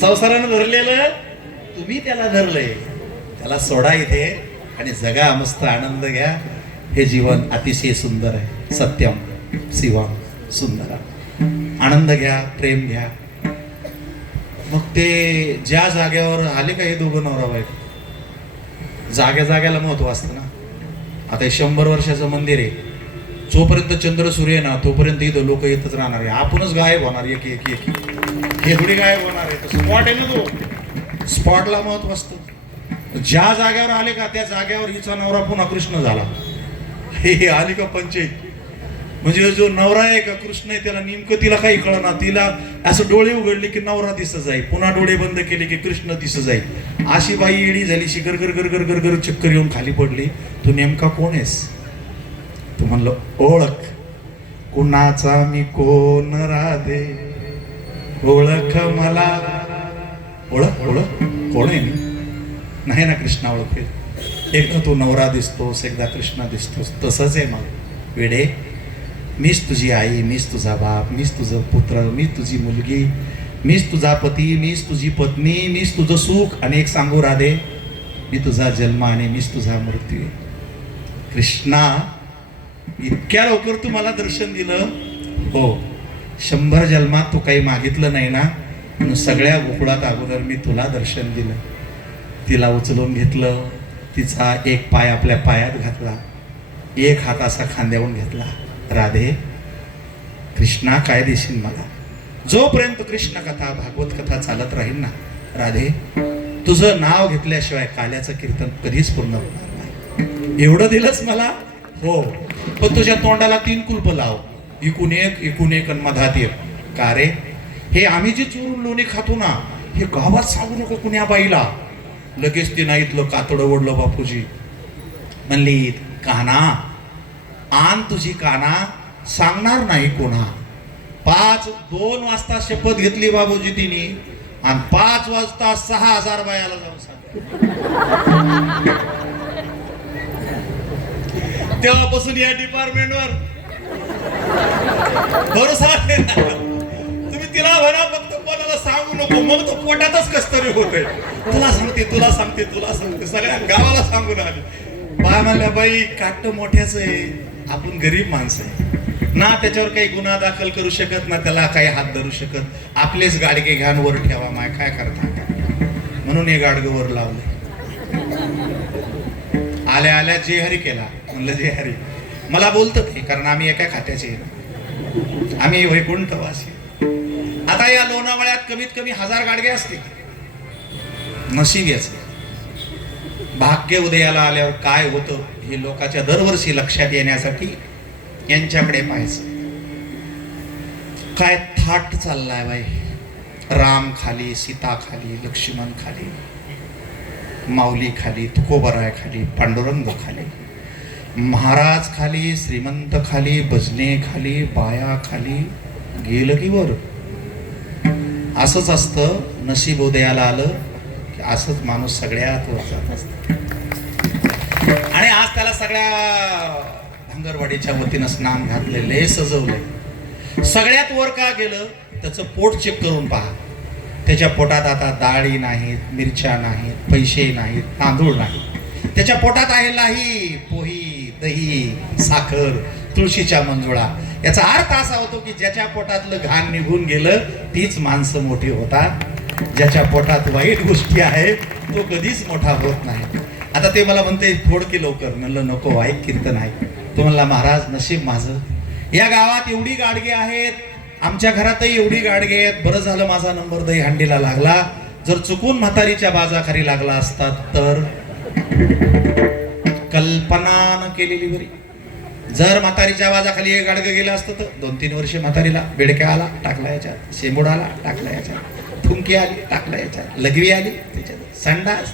संसारानं धरलेलं तुम्ही त्याला धरलंय. त्याला सोडा इथे आणि जगा मस्त आनंद घ्या. हे जीवन अतिशय सुंदर आहे. सत्यम शिवम सुंदर. आनंद घ्या प्रेम घ्या. मग ते ज्या जाग्यावर आले का हे दोघं नवरा बायको जाग्या जाग्याला महत्व असतं ना. आता हे 100 वर्षाचं मंदिर आहे. जोपर्यंत चंद्र सूर्य ना तोपर्यंत इथं लोक येतच राहणार आहे. आपणच गायब होणार एक एक एक. हे थोडी गायब होणार आहे. स्पॉट आहे ना तो. स्पॉटला महत्व असतं. ज्या जाग्यावर आले का त्या जाग्यावर हिचा नवरा पुन्हा कृष्ण झाला. हे आली का पंचायत. म्हणजे जो नवरा आहे का कृष्ण आहे त्याला नेमकं तिला काही कळना. तिला असं डोळे उघडले की नवरा दिसत जाईल. पुन्हा डोळे बंद केले की कृष्ण दिसत जाईल. अशी बाई येडी झाली. शिकर गर गर गर गर गर चक्कर येऊन खाली पडली. तू नेमका कोण आहेस? तू म्हणलं ओळख. कुणाचा मी कोण राधे ओळख मला. ओळख ओळख कोण आहे मी? नाही ना कृष्णा ओळखेल. एकदा तू नवरा दिसतोस एकदा कृष्णा दिसतोस. तसंच आहे मग वेडे. मीच तुझी आई मीच तुझा बाप मीच तुझं पुत्र मीच तुझी मुलगी मीच तुझा पती मीच तुझी पत्नी मीच तुझं सुख. आणि एक सांगू राधे मी तुझा जन्म आणि मीच तुझा मृत्यू. कृष्णा इतक्या लवकर तू मला दर्शन दिलं? हो 100 जन्मात तू काही मागितलं नाही ना म्हणून सगळ्या गोकुळात अगोदर मी तुला दर्शन दिलं. तिला उचलून घेतलं. तिचा एक पाय आपल्या पायात घातला. एक हात असा खांद्यावरून घेतला. राधे कृष्णा काय देशील मला? जोपर्यंत कृष्ण कथा भागवत कथा चालत राहील ना राधे तुझं नाव घेतल्याशिवाय काल्याचं कीर्तन कधीच पूर्ण होणार नाही. एवढं दिलंच मला? हो पण तुझ्या तोंडाला 3 कुलप लाव. इकून एक आणि मधात एक. का रे? हे आम्ही जे चोरून लोणी खातो ना हे गावात सांगू नको कुण्या बाईला. लगेच ते नाही इथलं कातडं ओढलं बापूजी. म्हणली, काना आण तुझी काना, सांगणार नाही कोणा. 2 वाजता शपथ घेतली बाबूजी तिने, आणि 5 वाजता 6,000 बायाला जाऊन सांग. तेव्हापासून या डिपार्टमेंटवर भरोसा नाही. तुम्ही तिला म्हणा फक्त कोणाला सांगू नको, मग तो पोटातच कस तरी होतंय. तुला सांगते तुला सांगते तुला सांगते, सगळ्या गावाला सांगून आली. बा म्हणल्या, बाई काट मोठ्याच आहे, आपण गरीब माणसं आहे ना, त्याच्यावर काही गुन्हा दाखल करू शकत ना, त्याला काही हात धरू शकत. आपलेच गाडगे घ्यान वर ठेवा, माय काय करता. म्हणून हे गाडगं वर लावले. आल्या आल्या जे हरी केला. म्हणलं जे हरी, मला बोलत ते, कारण आम्ही एका खात्याचे, आम्ही वैकुंठवासी. आता या लोणावळ्यात कमीत कमी 1000 गाडगे असतील. नशीब याचं, भाग्य उदयाला आल्यावर काय होतं हे लोकांच्या दरवर्षी लक्षात येण्यासाठी यांच्याकडे पाहायचं. काय थाट चाललाय बाई. राम खाली, सीता खाली, लक्ष्मण खाली, माऊली खाली, तुकोबराय खाली, पांडुरंग खाली, महाराज खाली, श्रीमंत खाली, भजने खाली, बाया खाली, गेलं की वर. असंच असतं. नशीब उदयाला आलं की असंच माणूस सगळ्यात वर जात असत. आणि आज त्याला सगळ्या भांगरवाडीच्या वतीनं स्नान घातलेले, सजवले. सगळ्यात वर का गेलं, त्याचं पोट चेक करून पहा. त्याच्या पोटात आता डाळी नाहीत, मिरच्या नाहीत, पैसे नाहीत, तांदूळ नाहीत. त्याच्या पोटात आहे लाही, पोही, दही, साखर, तुळशीच्या मंजुळा. याचा अर्थ असा होतो की ज्याच्या पोटातलं घाण निघून गेलं तीच माणसं मोठी होतात. ज्याच्या पोटात वाईट गोष्टी आहेत तो कधीच मोठा होत नाही. आता ते मला म्हणते, फोड की लवकर. म्हणलं नको, ऐक कीर्तन आहे. तो म्हणला, महाराज नशीब माझं, या गावात एवढी गाडगे आहेत, आमच्या घरातही एवढी गाडगे आहेत. बरं झालं माझा नंबर दहीहंडीला लागला. जर चुकून म्हातारीच्या बाजाखाली लागला असता तर कल्पना न केलेली बरी. जर म्हातारीच्या बाजाखाली एक गाडगं गेलं असतं तर 2-3 वर्ष म्हातारीला बेडक्या आला, टाकला याच्यात, शेंबूड आला, टाकला याच्यात, थुंकी आली, टाकला याच्यात, लघवी आली त्याच्यात, संडास.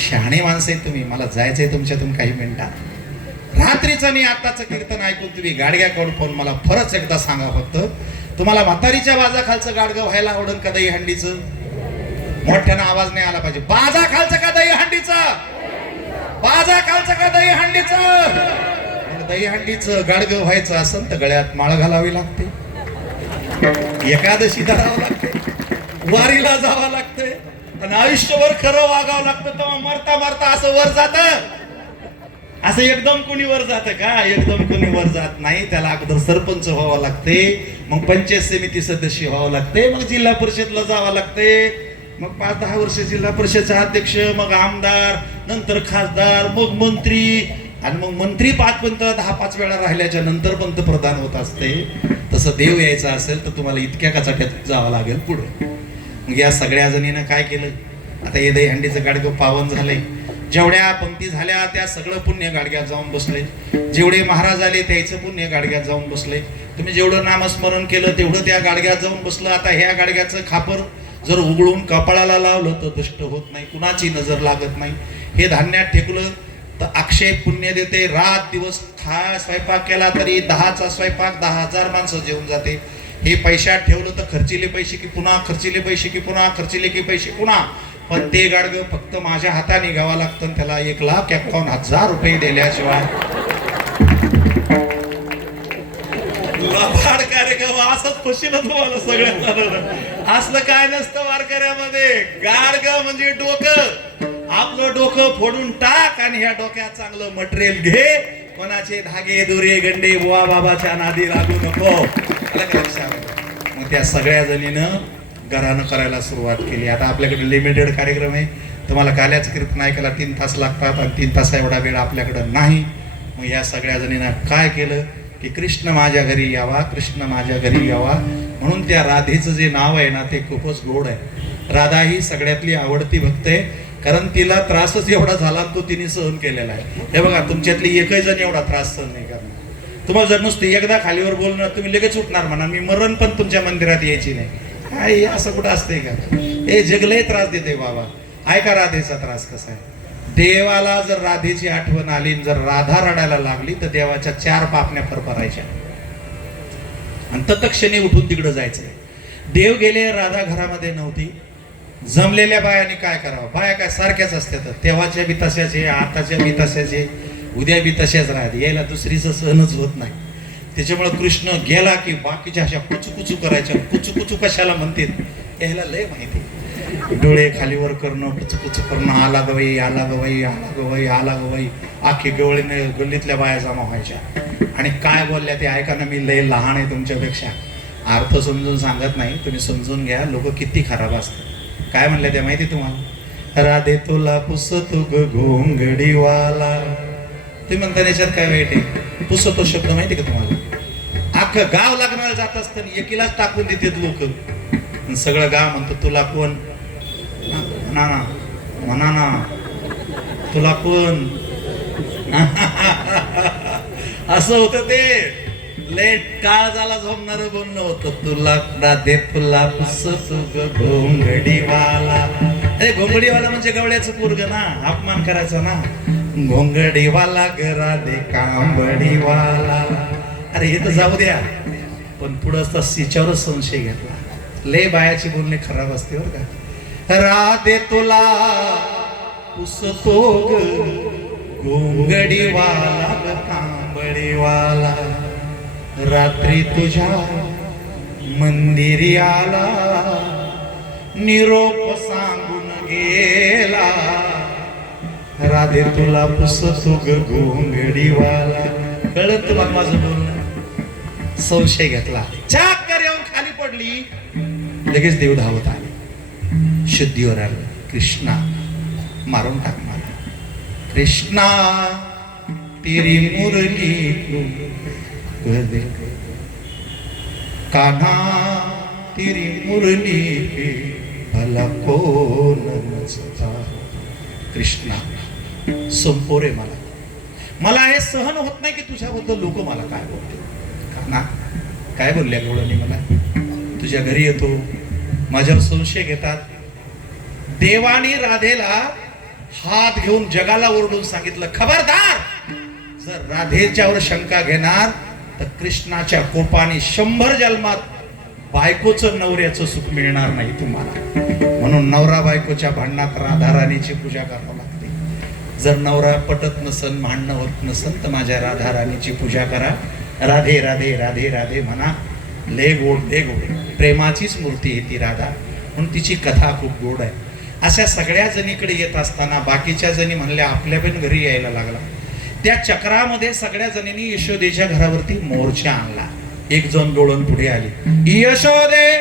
शहाणे माणसं आहे तुम्ही. मला जायचंय तुमच्यातून काही मिनिटात. रात्रीचं मी आत्ताचं कीर्तन ऐकून तुम्ही गाडग्याकडून फोन मला फरच एकदा सांगा फक्त. तुम्हाला म्हातारीच्या बाजाखालचं गाडगं व्हायला आवडन का दहीहंडीचं? मोठ्यानं आवाज नाही आला पाहिजे. बाजाखालचं का दहीहंडीचं? बाजाखालचं का दहीहंडीचं? दहीहंडीचं गाडगं व्हायचं असेल तर गळ्यात माळ घालावी लागते, एकादशी धरावं लागते, वारीला जावं लागतंय, आणि आयुष्यभर खरं वागावं लागतं. तेव्हा मरता मरता असं वर जात. असं एकदम कोणी वर जात का? एकदम कोणी वर जात नाही. त्याला अगोदर सरपंच व्हावं लागते, मग पंचायत समिती सदस्य व्हावं लागते, मग जिल्हा परिषदला जावं लागते, मग 5-10 वर्ष जिल्हा परिषदचा अध्यक्ष, मग आमदार, नंतर खासदार, मग मंत्री, आणि मग मंत्री 5 वेळा राहिल्याच्या नंतर पंतप्रधान होत असते. तसं देव यायचं असेल तर तुम्हाला इतक्या कचाट्यात जावं लागेल पुढे. मग या सगळ्या जणीनं काय केलं? आता हे दहीहंडीचं गाडगं पावन झालंय. जेवढ्या पंक्ती झाल्या त्या सगळं पुण्य गाडग्यात जाऊन बसले. जेवढे महाराज आले त्याचं पुण्य गाडग्यात जाऊन बसले. तुम्ही जेवढं नामस्मरण केलं तेवढं त्या गाडग्यात जाऊन बसलं. आता ह्या गाडग्याचं खापर जर उघडून कपाळाला लावलं तर दष्ट होत नाही, कुणाची नजर लागत नाही. हे धान्यात ठेकलं तर अक्षय पुण्य देते. रात दिवस स्वयंपाक केला तरी 10चा स्वयंपाक 10,000 माणसं जेवून जाते. हे पैशात ठेवलं तर खर्चिले पैसे की पुन्हा, खर्चिले पैसे की पुन्हा, खर्चिले की पैसे पुन्हा. पण ते गाडगं फक्त माझ्या हाताने घ्यावं लागतं. त्याला 1,51,000 रुपये दिल्याशिवाय लबाड कार्यक्रम असंच फशील तुम्हाला सगळ्यांना. असलं काय नसतं वारकऱ्यामध्ये. गाडगं म्हणजे डोकं. आपलं डोकं फोडून टाक आणि ह्या डोक्यात चांगलं मटेरियल घे. कोणाचे धागे दुरे गंडे बुवा बाबाच्या नादी लागू नको. मग त्या सगळ्या जणीनं घरानं करायला सुरुवात केली. आता आपल्याकडे लिमिटेड कार्यक्रम आहे. तुम्हाला काल्याचं कीर्तन ऐकायला 3 तास लागतात आणि 3 तास एवढा वेळ आपल्याकडं नाही. मग या सगळ्या जणीनं काय केलं की कृष्ण माझ्या घरी यावा, कृष्ण माझ्या घरी यावा. म्हणून त्या राधेचं जे नाव आहे ना ते खूपच गोड आहे. राधा ही सगळ्यातली आवडती भक्त आहे, कारण तिला त्रासच एवढा झाला तो तिने सहन केलेला आहे. हे बघा, तुमच्यातली एकही जण एवढा त्रास सहन नाही करणार. तुम्हाला जर नुसतं एकदा खालीवर बोलणार तुम्ही लगेच उठणार म्हणा मी मरण पण तुमच्या मंदिरात यायची नाही. काय असं कुठं असते का? हे जग लय त्रास देते बाबा. ऐका राधेचा त्रास कसा आहे. देवाला जर राधेची आठवण आली, जर राधा रडायला लागली तर देवाच्या 4 पापण्या फरफरायच्या आणि तत्क्षणी उठून तिकडे जायचं. देव गेले, राधा घरामध्ये नव्हती. जमलेल्या बायाने काय करावं? बाया काय सारख्याच असतात, तेव्हाच्या बी तशाचे, आताच्या बी तशाचे, उद्या बी तशाच राहते, यायला दुसरीचं सहनच होत नाही. त्याच्यामुळे कृष्ण गेला की बाकीच्या अशा कुचू करायच्या. कुचू कशाला म्हणते यायला लय माहिती. डोळे खालीवर करणं, कुचू करणं, आला गवई आला गवई आला गवई आला गवई, आखी गवळीने गल्लीतल्या बाया जमा व्हायच्या. आणि काय बोलल्या ते ऐका ना, मी लय लहान आहे तुमच्यापेक्षा, अर्थ समजून सांगत नाही, तुम्ही समजून घ्या. लोक किती खराब असतात. काय म्हणल्या त्या माहिती तुम्हाला? राधे तुला पुसतो ग घोंगडीवाला. तुम्ही म्हणता याच्यात काय वाईट आहे? पुसतो शब्द माहिती का तुम्हाला? अख्खं गाव लग्नाला जात असताना एकीलाच टाकून देतात लोक. सगळं गाव म्हणतो तुला कोण म्हणा ना तुला कोण असं होतं. ते लेट काळ झाला झोपणारं बोलणं होतं. तुला राधे तुला पुसतो ग घोंगडीवाला. अरे घोंगडीवाला म्हणजे गवळ्याचं पोरग ना, अपमान करायचा ना. घोंगडीवाला ग राधे कांबडीवाला. अरे हे तर जाऊ द्या, पण पुढं तिच्यावरच संशय घेतला. लय बायाची बोलणे खराब असते बरं का. राधे तुला पुसतो ग घोंगडीवाला ग कांबडीवाला. रात्री तुझ्या मंदिरी आला, निरोप सांगून गेला. राधे तुला पुसतो ग घोंगडीवाला. कळत मग माझं बोलणं? संशय घेतला, चाकर येऊन खाली पडली. लगेच देव धावत आले, शुद्धीवर आलं. कृष्णा मारून टाक मला. कृष्णा तेरी मुरली दे, कान्हा तेरी मुरली पे भला कोण नचता. कृष्णा संपोरे मला हे सहन होत नाही की तुझ्याबद्दल लोक मला काय बोलते. कान्हा काय बोलल्या गवळणी मला? तुझ्या घरी येतो, माझ्यावर संशय घेतात. देवानी राधेला हात घेऊन जगाला ओरडून सांगितलं, खबरदार जर राधेच्यावर शंका घेणार तर कृष्णाच्या कोपाने 100 जन्मात बायकोचं नवऱ्याचं सुख मिळणार नाही तुम्हाला. म्हणून नवरा बायकोच्या भांडणात राधा राणीची पूजा करावी लागते. जर नवरा पटत नसन, भांडणं होत नसन, तर माझ्या राधा राणीची पूजा करा. राधे राधे राधे राधे म्हणा. ले गोड ले गोड. प्रेमाचीच मूर्ती आहे ती राधा, म्हणून तिची कथा खूप गोड आहे. अशा सगळ्या जणीकडे येत असताना बाकीच्या जणी म्हणल्या आपल्या पण घरी यायला लागला. त्या चक्रामध्ये सगळ्या जणींनी यशोदेच्या घरावरती मोर्चा आणला. एक जण डोळून पुढे आली, यशोदे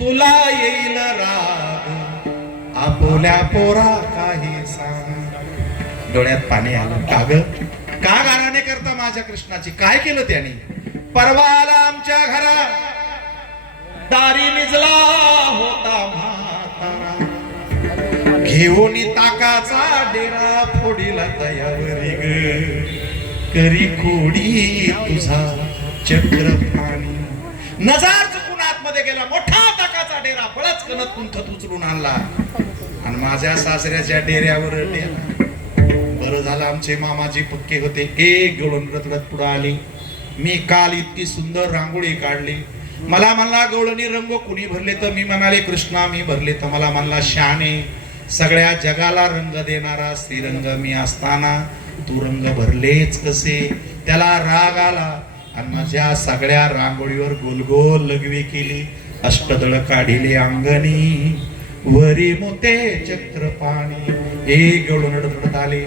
तुला येईल राग, आपोल्या पोरा काही सांग. डोळ्यात पाणी आलं. का गाराने करता माझ्या कृष्णाची? काय केलं त्याने? परवा आला आमच्या घरात, दारी निजला होता म्हातारा, घेऊन ताकाचा डेरा फोडीला तयावरी ग, करी खोडी तुझा चक्रपाणी. नजार चुकून आतमध्ये गेला, मोठा ताकाचा डेरा बळच कणत कुंठत उचलून आणला आणि माझ्या सासऱ्याच्या डेऱ्यावर नेला. बरं झालं आमचे मामाजी पक्के होते. एक गवळण रतडत पुढे आली. मी काल इतकी सुंदर रांगोळी काढली. मला म्हणला गवळणी रंग कुणी भरले? तर मी म्हणाले कृष्णा मी भरले. तर मला म्हणला शाने, सगळ्या जगाला रंग देणारा श्रीरंग मी असताना तू रंग भरलेच कसे? त्याला राग आला आणि माझ्या सगळ्या रांगोळीवर गोल गोल लगवी केली. अष्टदळ काढिले अंगणी, वरी मोते चक्रपाणी. एक गवळण रडत आले.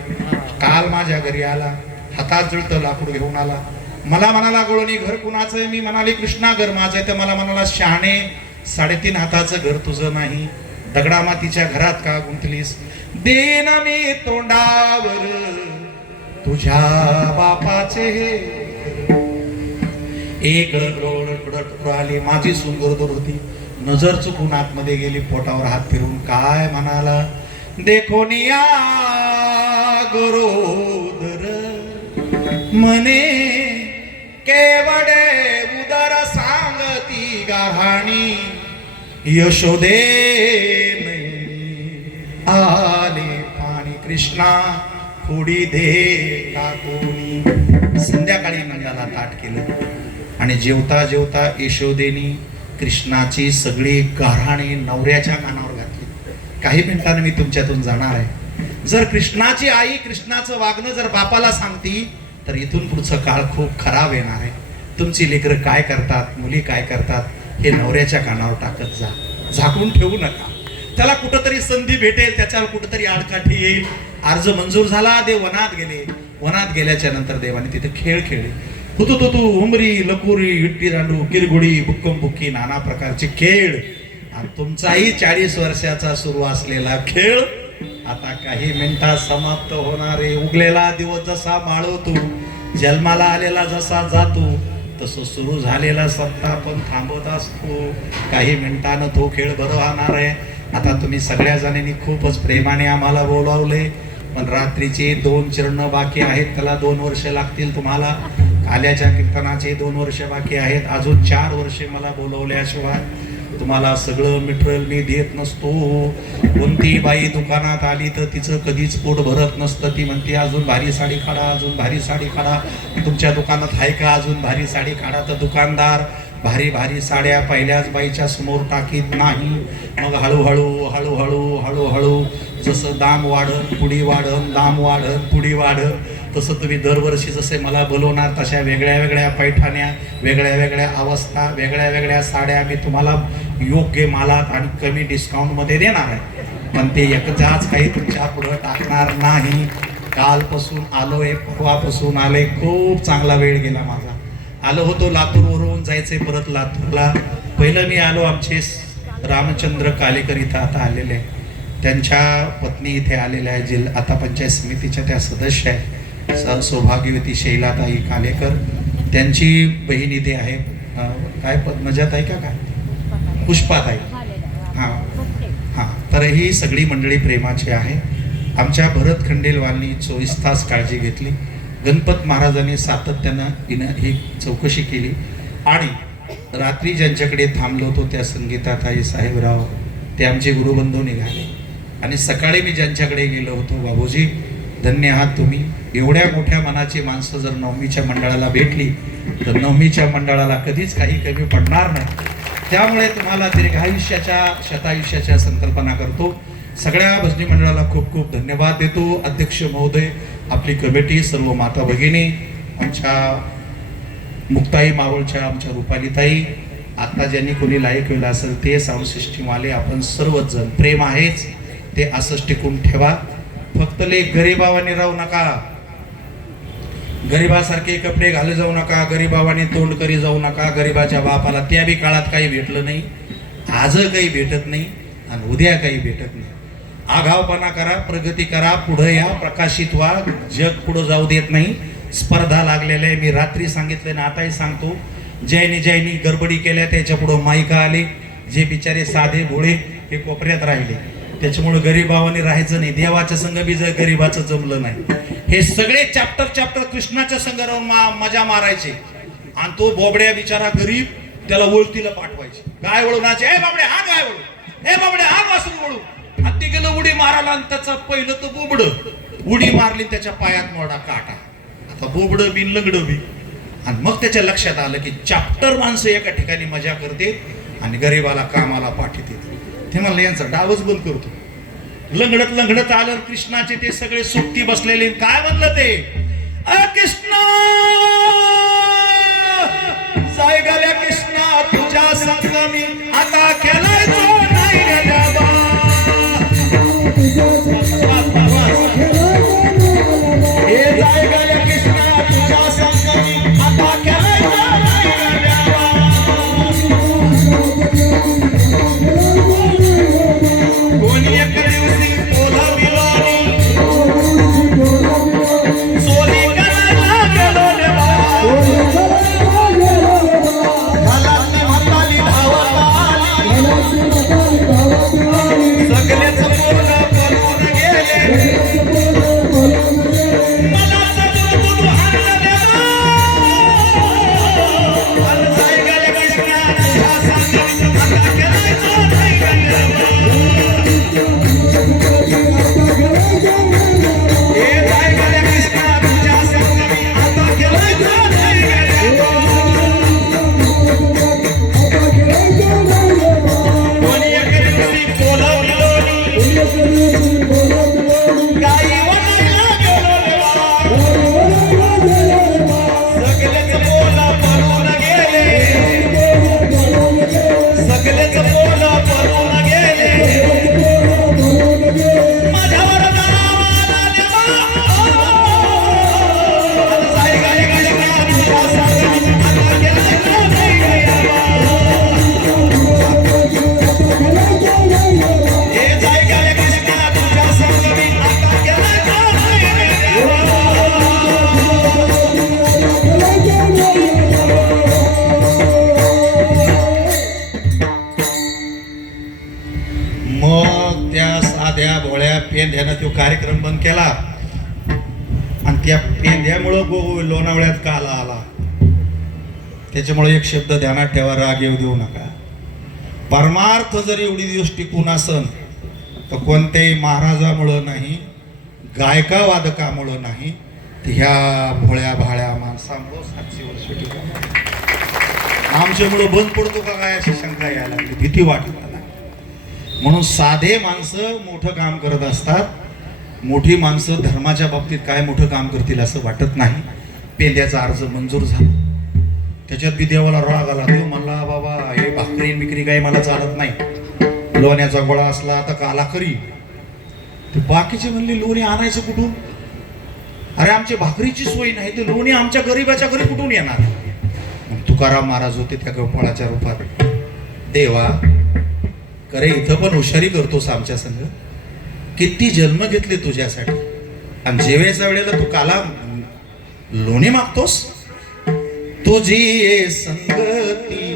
काल माझ्या घरी आला, हातात जळतं लाकूड घेऊन आला. मला म्हणाला गवळणी घर कुणाचं आहे? मी म्हणाले कृष्णा घर माझं आहे. तर मला म्हणाला शहाणे, 3.5 हाताचं घर तुझं नाही, दगडा मातीच्या घरात का गुंतलीस? देन मी तोंडावर तुझ्या बापाचे. एक रडत आली. माझी सुंदर होती. नजर चुकून आतमध्ये गेली. पोटावर हात फिरून काय म्हणाला? देखो निया गरोदर मने केवडे उदर सांगती गहाणी, यशोदे आले पाणी. कृष्णा खोडी दे तातोनी. संध्याकाळी नंदाला ताट केलं आणि जेवता जेवता यशोदेनी कृष्णाची सगळी गाऱ्हाणे नवऱ्याच्या कानावर घातली. काही मिनिटांनी मी तुमच्यातून जाणार आहे. जर कृष्णाची आई कृष्णाचं वागणं जर बापाला सांगती तर इथून पुढचं काळ खूप खराब येणार आहे. तुमची लेकरं काय करतात, मुली काय करतात हे नवऱ्याच्या कानावर टाकत जा. झाकून ठेवू नका. त्याला कुठंतरी संधी भेटेल, त्याच्यावर कुठंतरी आडकाठी येईल. अर्ज मंजूर झाला, देव वनात गेले. वनात गेल्याच्या नंतर देवाने तिथे खेळ खेळले. हुतुतुतू, उमरी, लकुरी, विट्टी दांडू, किरगुडी, बुक्कम बुक्की, नाना प्रकारचे खेळ. आणि तुमचाही 40 वर्षाचा सुरू असलेला खेळ आता काही मिनिटात समाप्त होणार आहे. उगलेला दिवस जसा माळवतो, जन्माला आलेला जसा जातो, तसं सुरू झालेला सप्ताह पण थांबत असतो. काही मिनिटानं तो खेळ बरं होणार आहे. आता तुम्ही सगळ्या जणांनी खूपच प्रेमाने आम्हाला बोलावले, पण रात्रीचे 2 चरण बाकी आहेत. त्याला 2 वर्ष लागतील. तुम्हाला काल्याच्या कीर्तनाचे 2 वर्ष बाकी आहेत. अजून 4 वर्षे मला बोलवल्याशिवाय तुम्हाला सगळं मिठरल मी देत नसतो. कोणती बाई दुकानात आली तर तिचं कधीच पोट भरत नसतं. ती म्हणते अजून भारी साडी काढा, अजून भारी साडी काढा. तुमच्या दुकानात आहे का अजून भारी साडी काढा? तर दुकानदार भारी भारी साड्या पहिल्याच बाईच्या समोर टाकीत नाही. मग हळूहळू हळूहळू हळूहळू जसं दाम वाढन पुढी वाढन, दाम वाढन पुढी वाढन, तसं तुम्ही दरवर्षी जसे मला बोलवणार तशा वेगळ्या वेगळ्या पैठाण्या, वेगळ्या वेगळ्या अवस्था, वेगळ्या वेगळ्या साड्या मी तुम्हाला योग्य मालात आणि कमी डिस्काउंटमध्ये देणार आहे. पण ते एकदाच काही तुमच्या पुढं टाकणार नाही. कालपासून आलोय, परवापासून आलोय. खूप चांगला वेळ गेला माझा. आलो होतो लातूरवरून, जायचंय परत लातूरला. पहिलं मी आलो आमचे रामचंद्र कालेकर इथं आता आलेले आहे. त्यांच्या पत्नी इथे आलेल्या आहे. जिल्हा आता पंचायत समितीच्या त्या सदस्य आहे, सौभाग्यवती शैलाताई कालेकर. त्यांची बहीण इथे आहे. काय पद्मजाताई का काय पुष्पाताई. हां हां. तर ही सगळी मंडळी प्रेमाची आहे. आमच्या भरत खंडेलवालनी 24 तास काळजी घेतली. गणपत महाराजांनी सातत्यानं ही चौकशी केली. आणि रात्री ज्यांच्याकडे थांबलो होतो त्या संगीताताई साहेबराव, ते आमचे गुरुबंधू निघाले. आणि सकाळी मी ज्यांच्याकडे गेलो होतो, बाबूजी धन्य आहात तुम्ही. एवढ्या मोठ्या मनाची माणसं जर नवमीच्या मंडळाला भेटली तर नवमीच्या मंडळाला कधीच काही कमी पडणार नाही. त्यामुळे तुम्हाला दीर्घायुष्याच्या शतायुष्याच्या संकल्पना करतो. सगळ्या भजनी मंडळाला खूप खूप धन्यवाद देतो. अध्यक्ष महोदय, आपली कमिटी, सर्व माता भगिनी, आमच्या मुक्ताई मावळच्या आमच्या रुपालीताई, आता ज्यांनी कोणी लाईक केलं असेल ते साऊंड सिस्टीमवाले, आपण सर्वच जण, प्रेम आहेच ते असंच टिकून ठेवा. फक्त गरीबावाने राहू नका. गरीबासारखे कपडे घाले जाऊ नका. गरीबावाने तोंड करी जाऊ नका. गरीबाच्या बापाला त्या बी काळात काही भेटलं नाही, आज काही भेटत नाही आणि उद्या काही भेटत नाही. आगावपणा करा, प्रगती करा, पुढे या, प्रकाशित व्हा. जग पुढे जाऊ देत नाही. स्पर्धा लागलेल्या आहे. मी रात्री सांगितलं ना, आताही सांगतो. ज्यांनी गडबडी केल्या त्याच्या पुढे माईका आले. जे बिचारे साधे भोळे हे कोपऱ्यात राहिले. त्याच्यामुळे गरीबावाने राहायचं नाही. देवाच्या संग बी जर गरीबाचं जमलं नाही. हे सगळे चॅप्टर कृष्णाच्या संग राहून मजा मारायचे. आणि तो बोबड्या बिचारा गरीब, त्याला वळतीला पाठवायचे. गाय वळूनाचे, ए बाबडे हान गाय वळू, ए बाबडे हान वासरू वळू. आणि ते गेलं उडी मारायला आणि त्याचं पहिलं तर बोबड उडी मारली, त्याच्या पायात मोडा काटा. आता बोबड बी लंगड बी. आणि मग त्याच्या लक्षात आलं की चॅप्टर माणसं एका ठिकाणी मजा करते आणि गरीबाला कामाला पाठवते. ते म्हणलं यांचा डावच बंद करतो. लंगडत आलं कृष्णाचे ते सगळे सुट्टी बसलेले. काय म्हणलं ते, कृष्णा जाय गेल्या कृष्णा तुझ्या संग मी आता खेळायचो नाही गेल्या बा. हे जाय गेल्या कृष्णा तुझ्या संग मी आता खेळायचो नाही गेल्या बा. कोणी एक दिवशी बोलाविला सोली करायला बंद केला आणि त्या पेंद्यामुळं लोणावळ्यात काला आला. त्याच्यामुळे एक शब्द ध्यानात ठेवा, राग येऊ देऊ नका. परमार्थ जर एवढी दिवस टिकून असन तर कोणत्याही महाराजामुळं नाही, गायका वादकामुळं नाही, तर ह्या भोळ्या भाळ्या माणसामुळं 700 वर्ष टिकून. आमच्यामुळं बंद पडतो का काय अशी शंका यायला लागली, भीती वाटत मला. म्हणून साधे माणसं मोठं काम करत असतात. मोठी माणसं धर्माच्या बाबतीत काय मोठं काम करतील असं वाटत नाही. पेंद्याचा अर्ज मंजूर झाला. त्याच्यात बी देवाला राग आला. देव म्हणला, बाबा हे भाकरी बिकरी काही मला चालत नाही, लोण्याचा गोळा असला तर काला करी. ते बाकीचे म्हणले, लोणी आणायचं कुठून? अरे आमची भाकरीची सोय नाही तर लोणी आमच्या गरीबाच्या घरी कुठून येणार? तुकाराम महाराज होते त्या गोपाळाच्या रूपात. देवा करे इथं पण हुशारी करतोस आमच्या संग, किती जन्म घेतले तुझ्यासाठी, आणि जेवायच्या वेळेला तू काला लोणी मागतोस? तुझी ये संगती,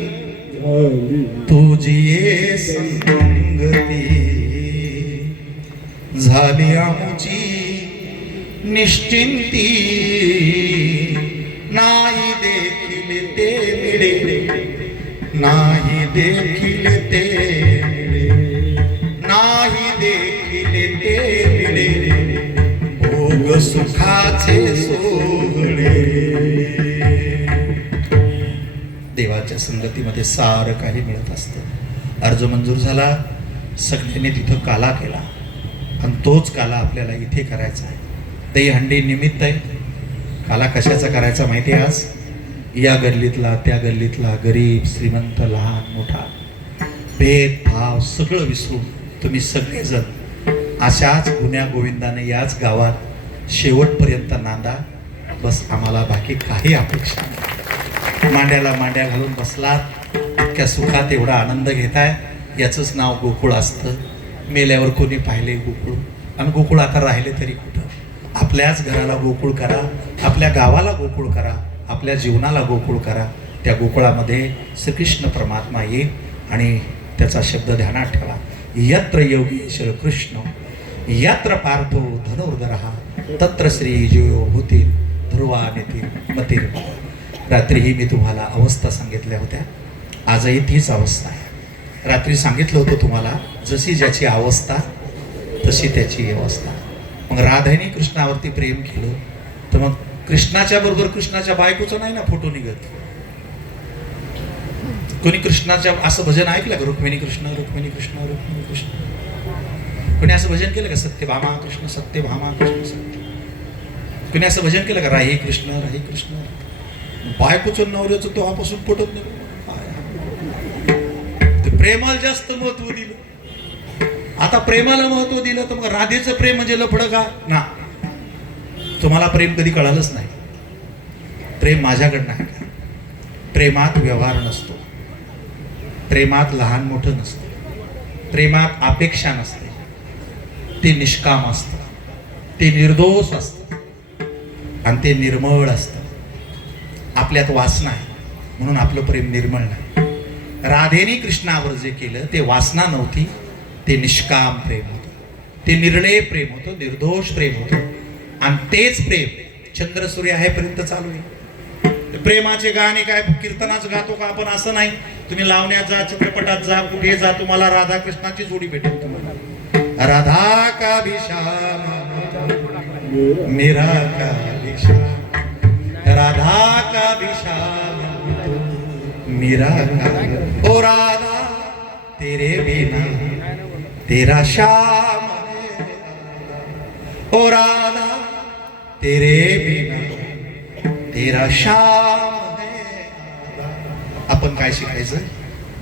तुझी ये संगती, झाली आमची निश्चिंती, नाही देखील ते मिळे, नाही देखील ते मिळे, नाही देखील ते मिळे, भोग सुखाचे सोहळे. देवाच्या संगतीमध्ये सारं काही मिळत असतं. अर्ज मंजूर झाला, सगळ्यांनी तिथं काला केला, आणि तोच काला आपल्याला इथे करायचा आहे. दहीहंडी निमित्त आहे. काला कशाचा करायचा माहिती आहे? आज या गल्लीतला त्या गल्लीतला, गरीब श्रीमंत लहान मोठा भेदभाव सगळं विसरून तुम्ही सगळेजण अशाच गुण्या गोविंदाने याच गावात शेवटपर्यंत नांदा. बस आम्हाला बाकी काही अपेक्षा नाही. मांड्याला मांड्या घालून बसलात, इतक्या सुखात एवढा आनंद घेताय. याचंच नाव गोकुळ असतं. मेल्यावर कोणी पाहिले गोकुळ, आणि गोकुळ आता राहिले तरी कुठं? आपल्याच घराला गोकुळ करा, आपल्या गावाला गोकुळ करा, आपल्या जीवनाला गोकुळ करा. त्या गोकुळामध्ये श्रीकृष्ण परमात्मा येईल, आणि त्याचा शब्द ध्यानात ठेवा. यत्र योगेश्वर कृष्ण यत्र पार्थो धनुर्धरः तत्र श्री जीवो भूती ध्रुवा नेती मतीर. रात्रीही मी तुम्हाला अवस्था सांगितल्या होत्या, आजही तीच अवस्था आहे. रात्री सांगितलं होतं तुम्हाला, जशी ज्याची अवस्था तशी त्याची अवस्था. मग राधाने कृष्णावरती प्रेम केलं तर मग कृष्णाच्या बरोबर कृष्णाच्या बायकोचं नाही ना फोटो निघत. कोणी कृष्णाच्या असं भजन ऐकलं का? रुक्मिणी कृष्ण रुक्मिणी कृष्ण रुक्मिणी कृष्ण. कोणी असं भजन केलं का? सत्यभामा कृष्ण सत्यभामा कृष्ण सत्य. कोणी असं भजन केलं का? राही कृष्ण राही कृष्ण. बायकोचं नवऱ्याचं तेव्हापासून पटत नाही. ते प्रेमाला जास्त महत्व दिलं. आता प्रेमाला महत्व दिलं तर मग राधेचं प्रेम म्हणजे लफडं का? ना, तुम्हाला प्रेम कधी कळालंच नाही. प्रेम माझ्याकडनं आहे का? प्रेमात व्यवहार नसतो, प्रेमात लहान मोठं नसतं, प्रेमात अपेक्षा नसते. ते निष्काम असतं, ते निर्दोष असतं, आणि ते निर्मळ असतं. आपल्यात वासना आहे म्हणून आपलं प्रेम निर्मळ नाही. राधेने कृष्णावर जे केलं ते वासना नव्हती, ते निष्काम प्रेम होतं, ते निर्णय प्रेम होतं, निर्दोष प्रेम होतं. आणि तेच प्रेम चंद्र सूर्य आहेपर्यंत चालू आहे. प्रेमाचे गाणे काय कीर्तनाच गातो का आपण? असं नाही. तुम्ही लावण्यात जा, चित्रपटात जा, कुठे जा, तुम्हाला राधा कृष्णाची जोडी भेटेल. तुम्हाला राधा का भी श्याम मेरा का भी श्याम, राधा का भी श्याम मेरा का, ओ राधा तेरे बिना तेरा श्याम, ओ राधा तेरे बिना तेरा श्याम. आपण काय शिकायचं?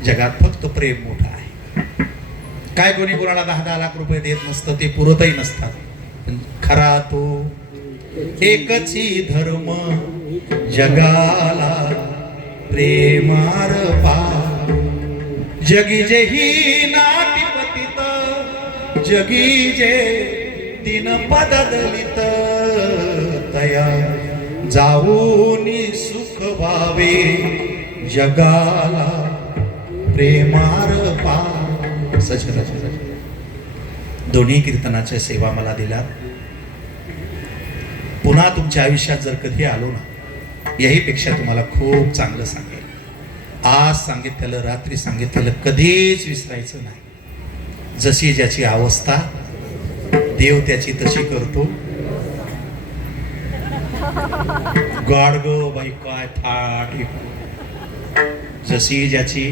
जगात फक्त प्रेम मोठं आहे. काय कोणी कोणाला 10-10 लाख रुपये देत नसतं, ते पुरतही नसतात. पण खरा तो एकची धर्म जगाला प्रेमार पा. जगी जे ही नाटिपतित, जगी जे तीन पद दलित, तया जाऊनी सुख व्हावे जगाला प्रेमार पा. सच दोन्ही कीर्तनाच्या सेवा मला दिल्यात. पुन्हा तुमच्या आयुष्यात जर कधी आलो ना, याहीपेक्षा तुम्हाला खूप चांगलं सांगेल. आज सांगितलेलं, रात्री सांगितलेलं कधीच विसरायचं नाही. जशी ज्याची अवस्था देव त्याची तशी करतो. गॉड गो बाई काय थाट, जशी ज्याची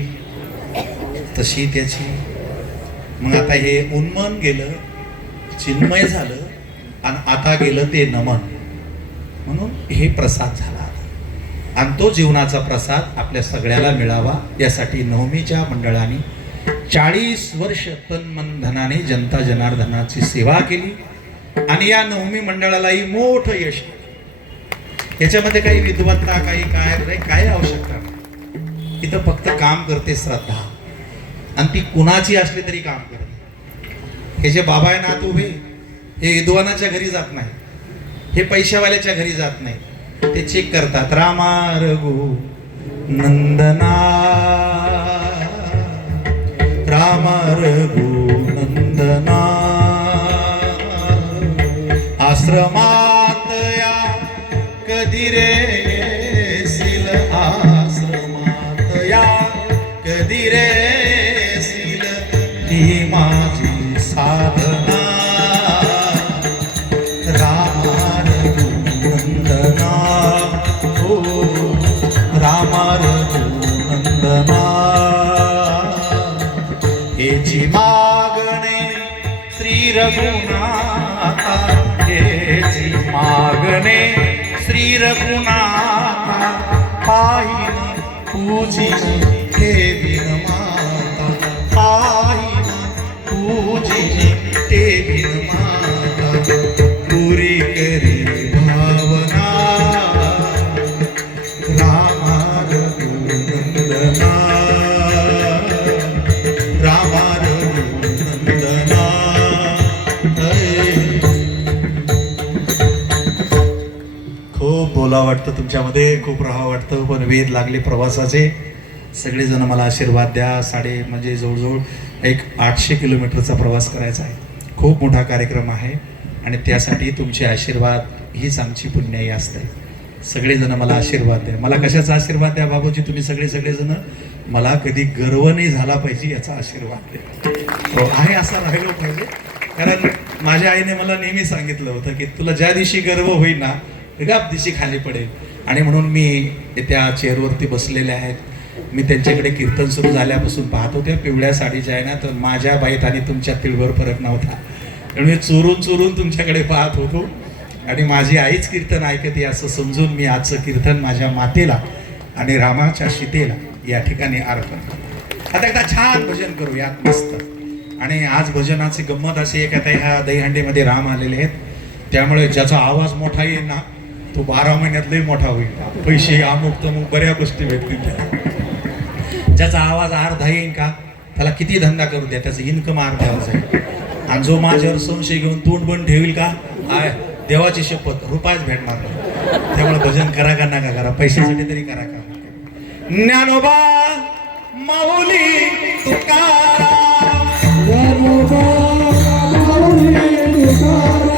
तशी त्याची. मग आता हे उन्मन गेलं, चिन्मय झालं, आणि आता गेलं ते नमन. म्हणून हे प्रसाद झाला, आणि तो जीवनाचा प्रसाद आपल्या सगळ्याला मिळावा यासाठी नवमीच्या मंडळाने 40 वर्ष तन मन धनाने जनता जनार्दनाची सेवा केली. आणि या नवमी मंडळालाही मोठं यश. याच्यामध्ये काही विद्वत्ता, काही काय आवश्यकता नाही. इथं फक्त काम करते श्रद्धा, आणि ती कुणाची असली तरी काम करते. हे जे बाबा आहे ना उभे, हे विद्वानाच्या घरी जात नाही, हे पैशावाल्याच्या घरी जात नाही. ते चेक करतात. रामा रघु नंदना, रामा रघु नंदना, आश्रमात या कधी रे येशील, आश्रमात या कधी रे येशील, ही माझी साधना. रामा रघु नंदना, हो रामा रघु नंदना, हेची मागणे श्री रघुनाथा, हेची मागणे श्री रघुनाथा, पाहिनी पूजी ठेवीन माता, पाहिनी पूजी ठेवीन माता, पुरी करी भावना. रामा रघु नंदना, रामा रघु नंदना. खूप बोला वाटतं तुमच्यामध्ये, खूप राहावं वाटतं, पण वेध लागले प्रवासाचे. सगळेजण मला आशीर्वाद द्या. म्हणजे जवळजवळ एक 800 किलोमीटरचा प्रवास करायचा आहे. खूप मोठा कार्यक्रम आहे, आणि त्यासाठी तुमचे आशीर्वाद हीच आमची पुण्याई असते. सगळेजण मला आशीर्वाद द्या. मला कशाचा आशीर्वाद द्या बाबूजी? तुम्ही सगळेजण मला कधी गर्व नाही झाला पाहिजे याचा आशीर्वाद द्या. तो आहे असा राहिलो पाहिजे. कारण माझ्या आईने मला नेहमी सांगितलं होतं की तुला ज्या दिवशी गर्व होईल ना, गाप दिवशी खाली पडेल. आणि म्हणून मी त्या चेअरवरती बसलेले आहेत. मी त्यांच्याकडे कीर्तन सुरू झाल्यापासून पाहतो, त्या पिवळ्या साडीच्या आहे ना, तर माझ्या बाईत आणि तुमच्या तिळभर फरक नव्हता. मी चोरून तुमच्याकडे पाहत होतो, आणि माझी आईच कीर्तन ऐकते असं समजून मी आजचं कीर्तन माझ्या मातेला आणि रामाच्या सीतेला या ठिकाणी अर्पण करतो. आता एकदा छान भजन करूयात मस्त. आणि आज भजनाची गंमत अशी आहे की आता ह्या दहीहंडीमध्ये राम आलेले आहेत, त्यामुळे ज्याचा आवाज मोठा येईल ना तो 12 महिन्यात लई मोठा होईल. पैसे अमुक तमुक बऱ्या गोष्टी भेटतील. ज्याचा आवाज अर्धा येईल का त्याला किती धंदा करू द्या, त्याचं इन्कम अर्ध्यावर जाईल. आणि जो माझ्यावर संशय घेऊन तोंड बंद ठेवील का, आय देवाची शपथ रुपयाच भेटणार नाही. त्यामुळे भजन करा का नका करा, पैशासाठी तरी करा का. ज्ञानोबा माऊली तुकाराम, ज्ञानोबा माऊली तुकाराम.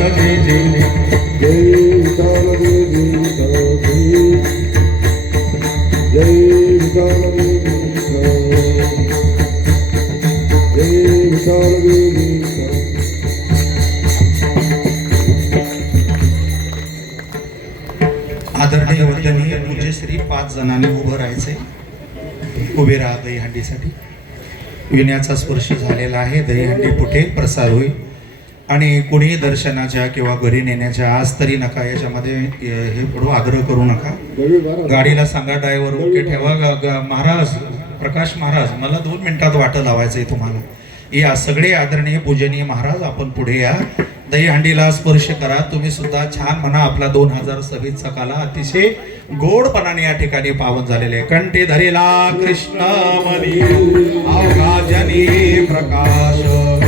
विठाल जय जय जय विठाल जय विठाल जय विठाल आदरणीय वंदनीय पूज्यश्री 5 जणांनी उभं राहायचंय. उभे राहा दहीहंडीसाठी. विण्याचा स्पर्श झालेला आहे. दहीहंडी फुटेल, प्रसार होईल. आणि कोणी दर्शनाच्या किंवा घरी नेण्याच्या आज तरी नका, याच्यामध्ये हे पुढं आग्रह करू नका. गाडीला सांगा ड्रायव्हर ओके ठेवा. महाराज प्रकाश महाराज, मला 2 मिनिटात वाटं लावायचंय तुम्हाला. या सगळे आदरणीय पूजनीय महाराज आपण पुढे या. दहीहंडीला स्पर्श करा. तुम्ही सुद्धा छान म्हणा. आपला 2026चा काला अतिशय गोडपणाने या ठिकाणी पावन झालेले आहे. कंठी धरेला कृष्ण मनी अवघा जनी प्रकाश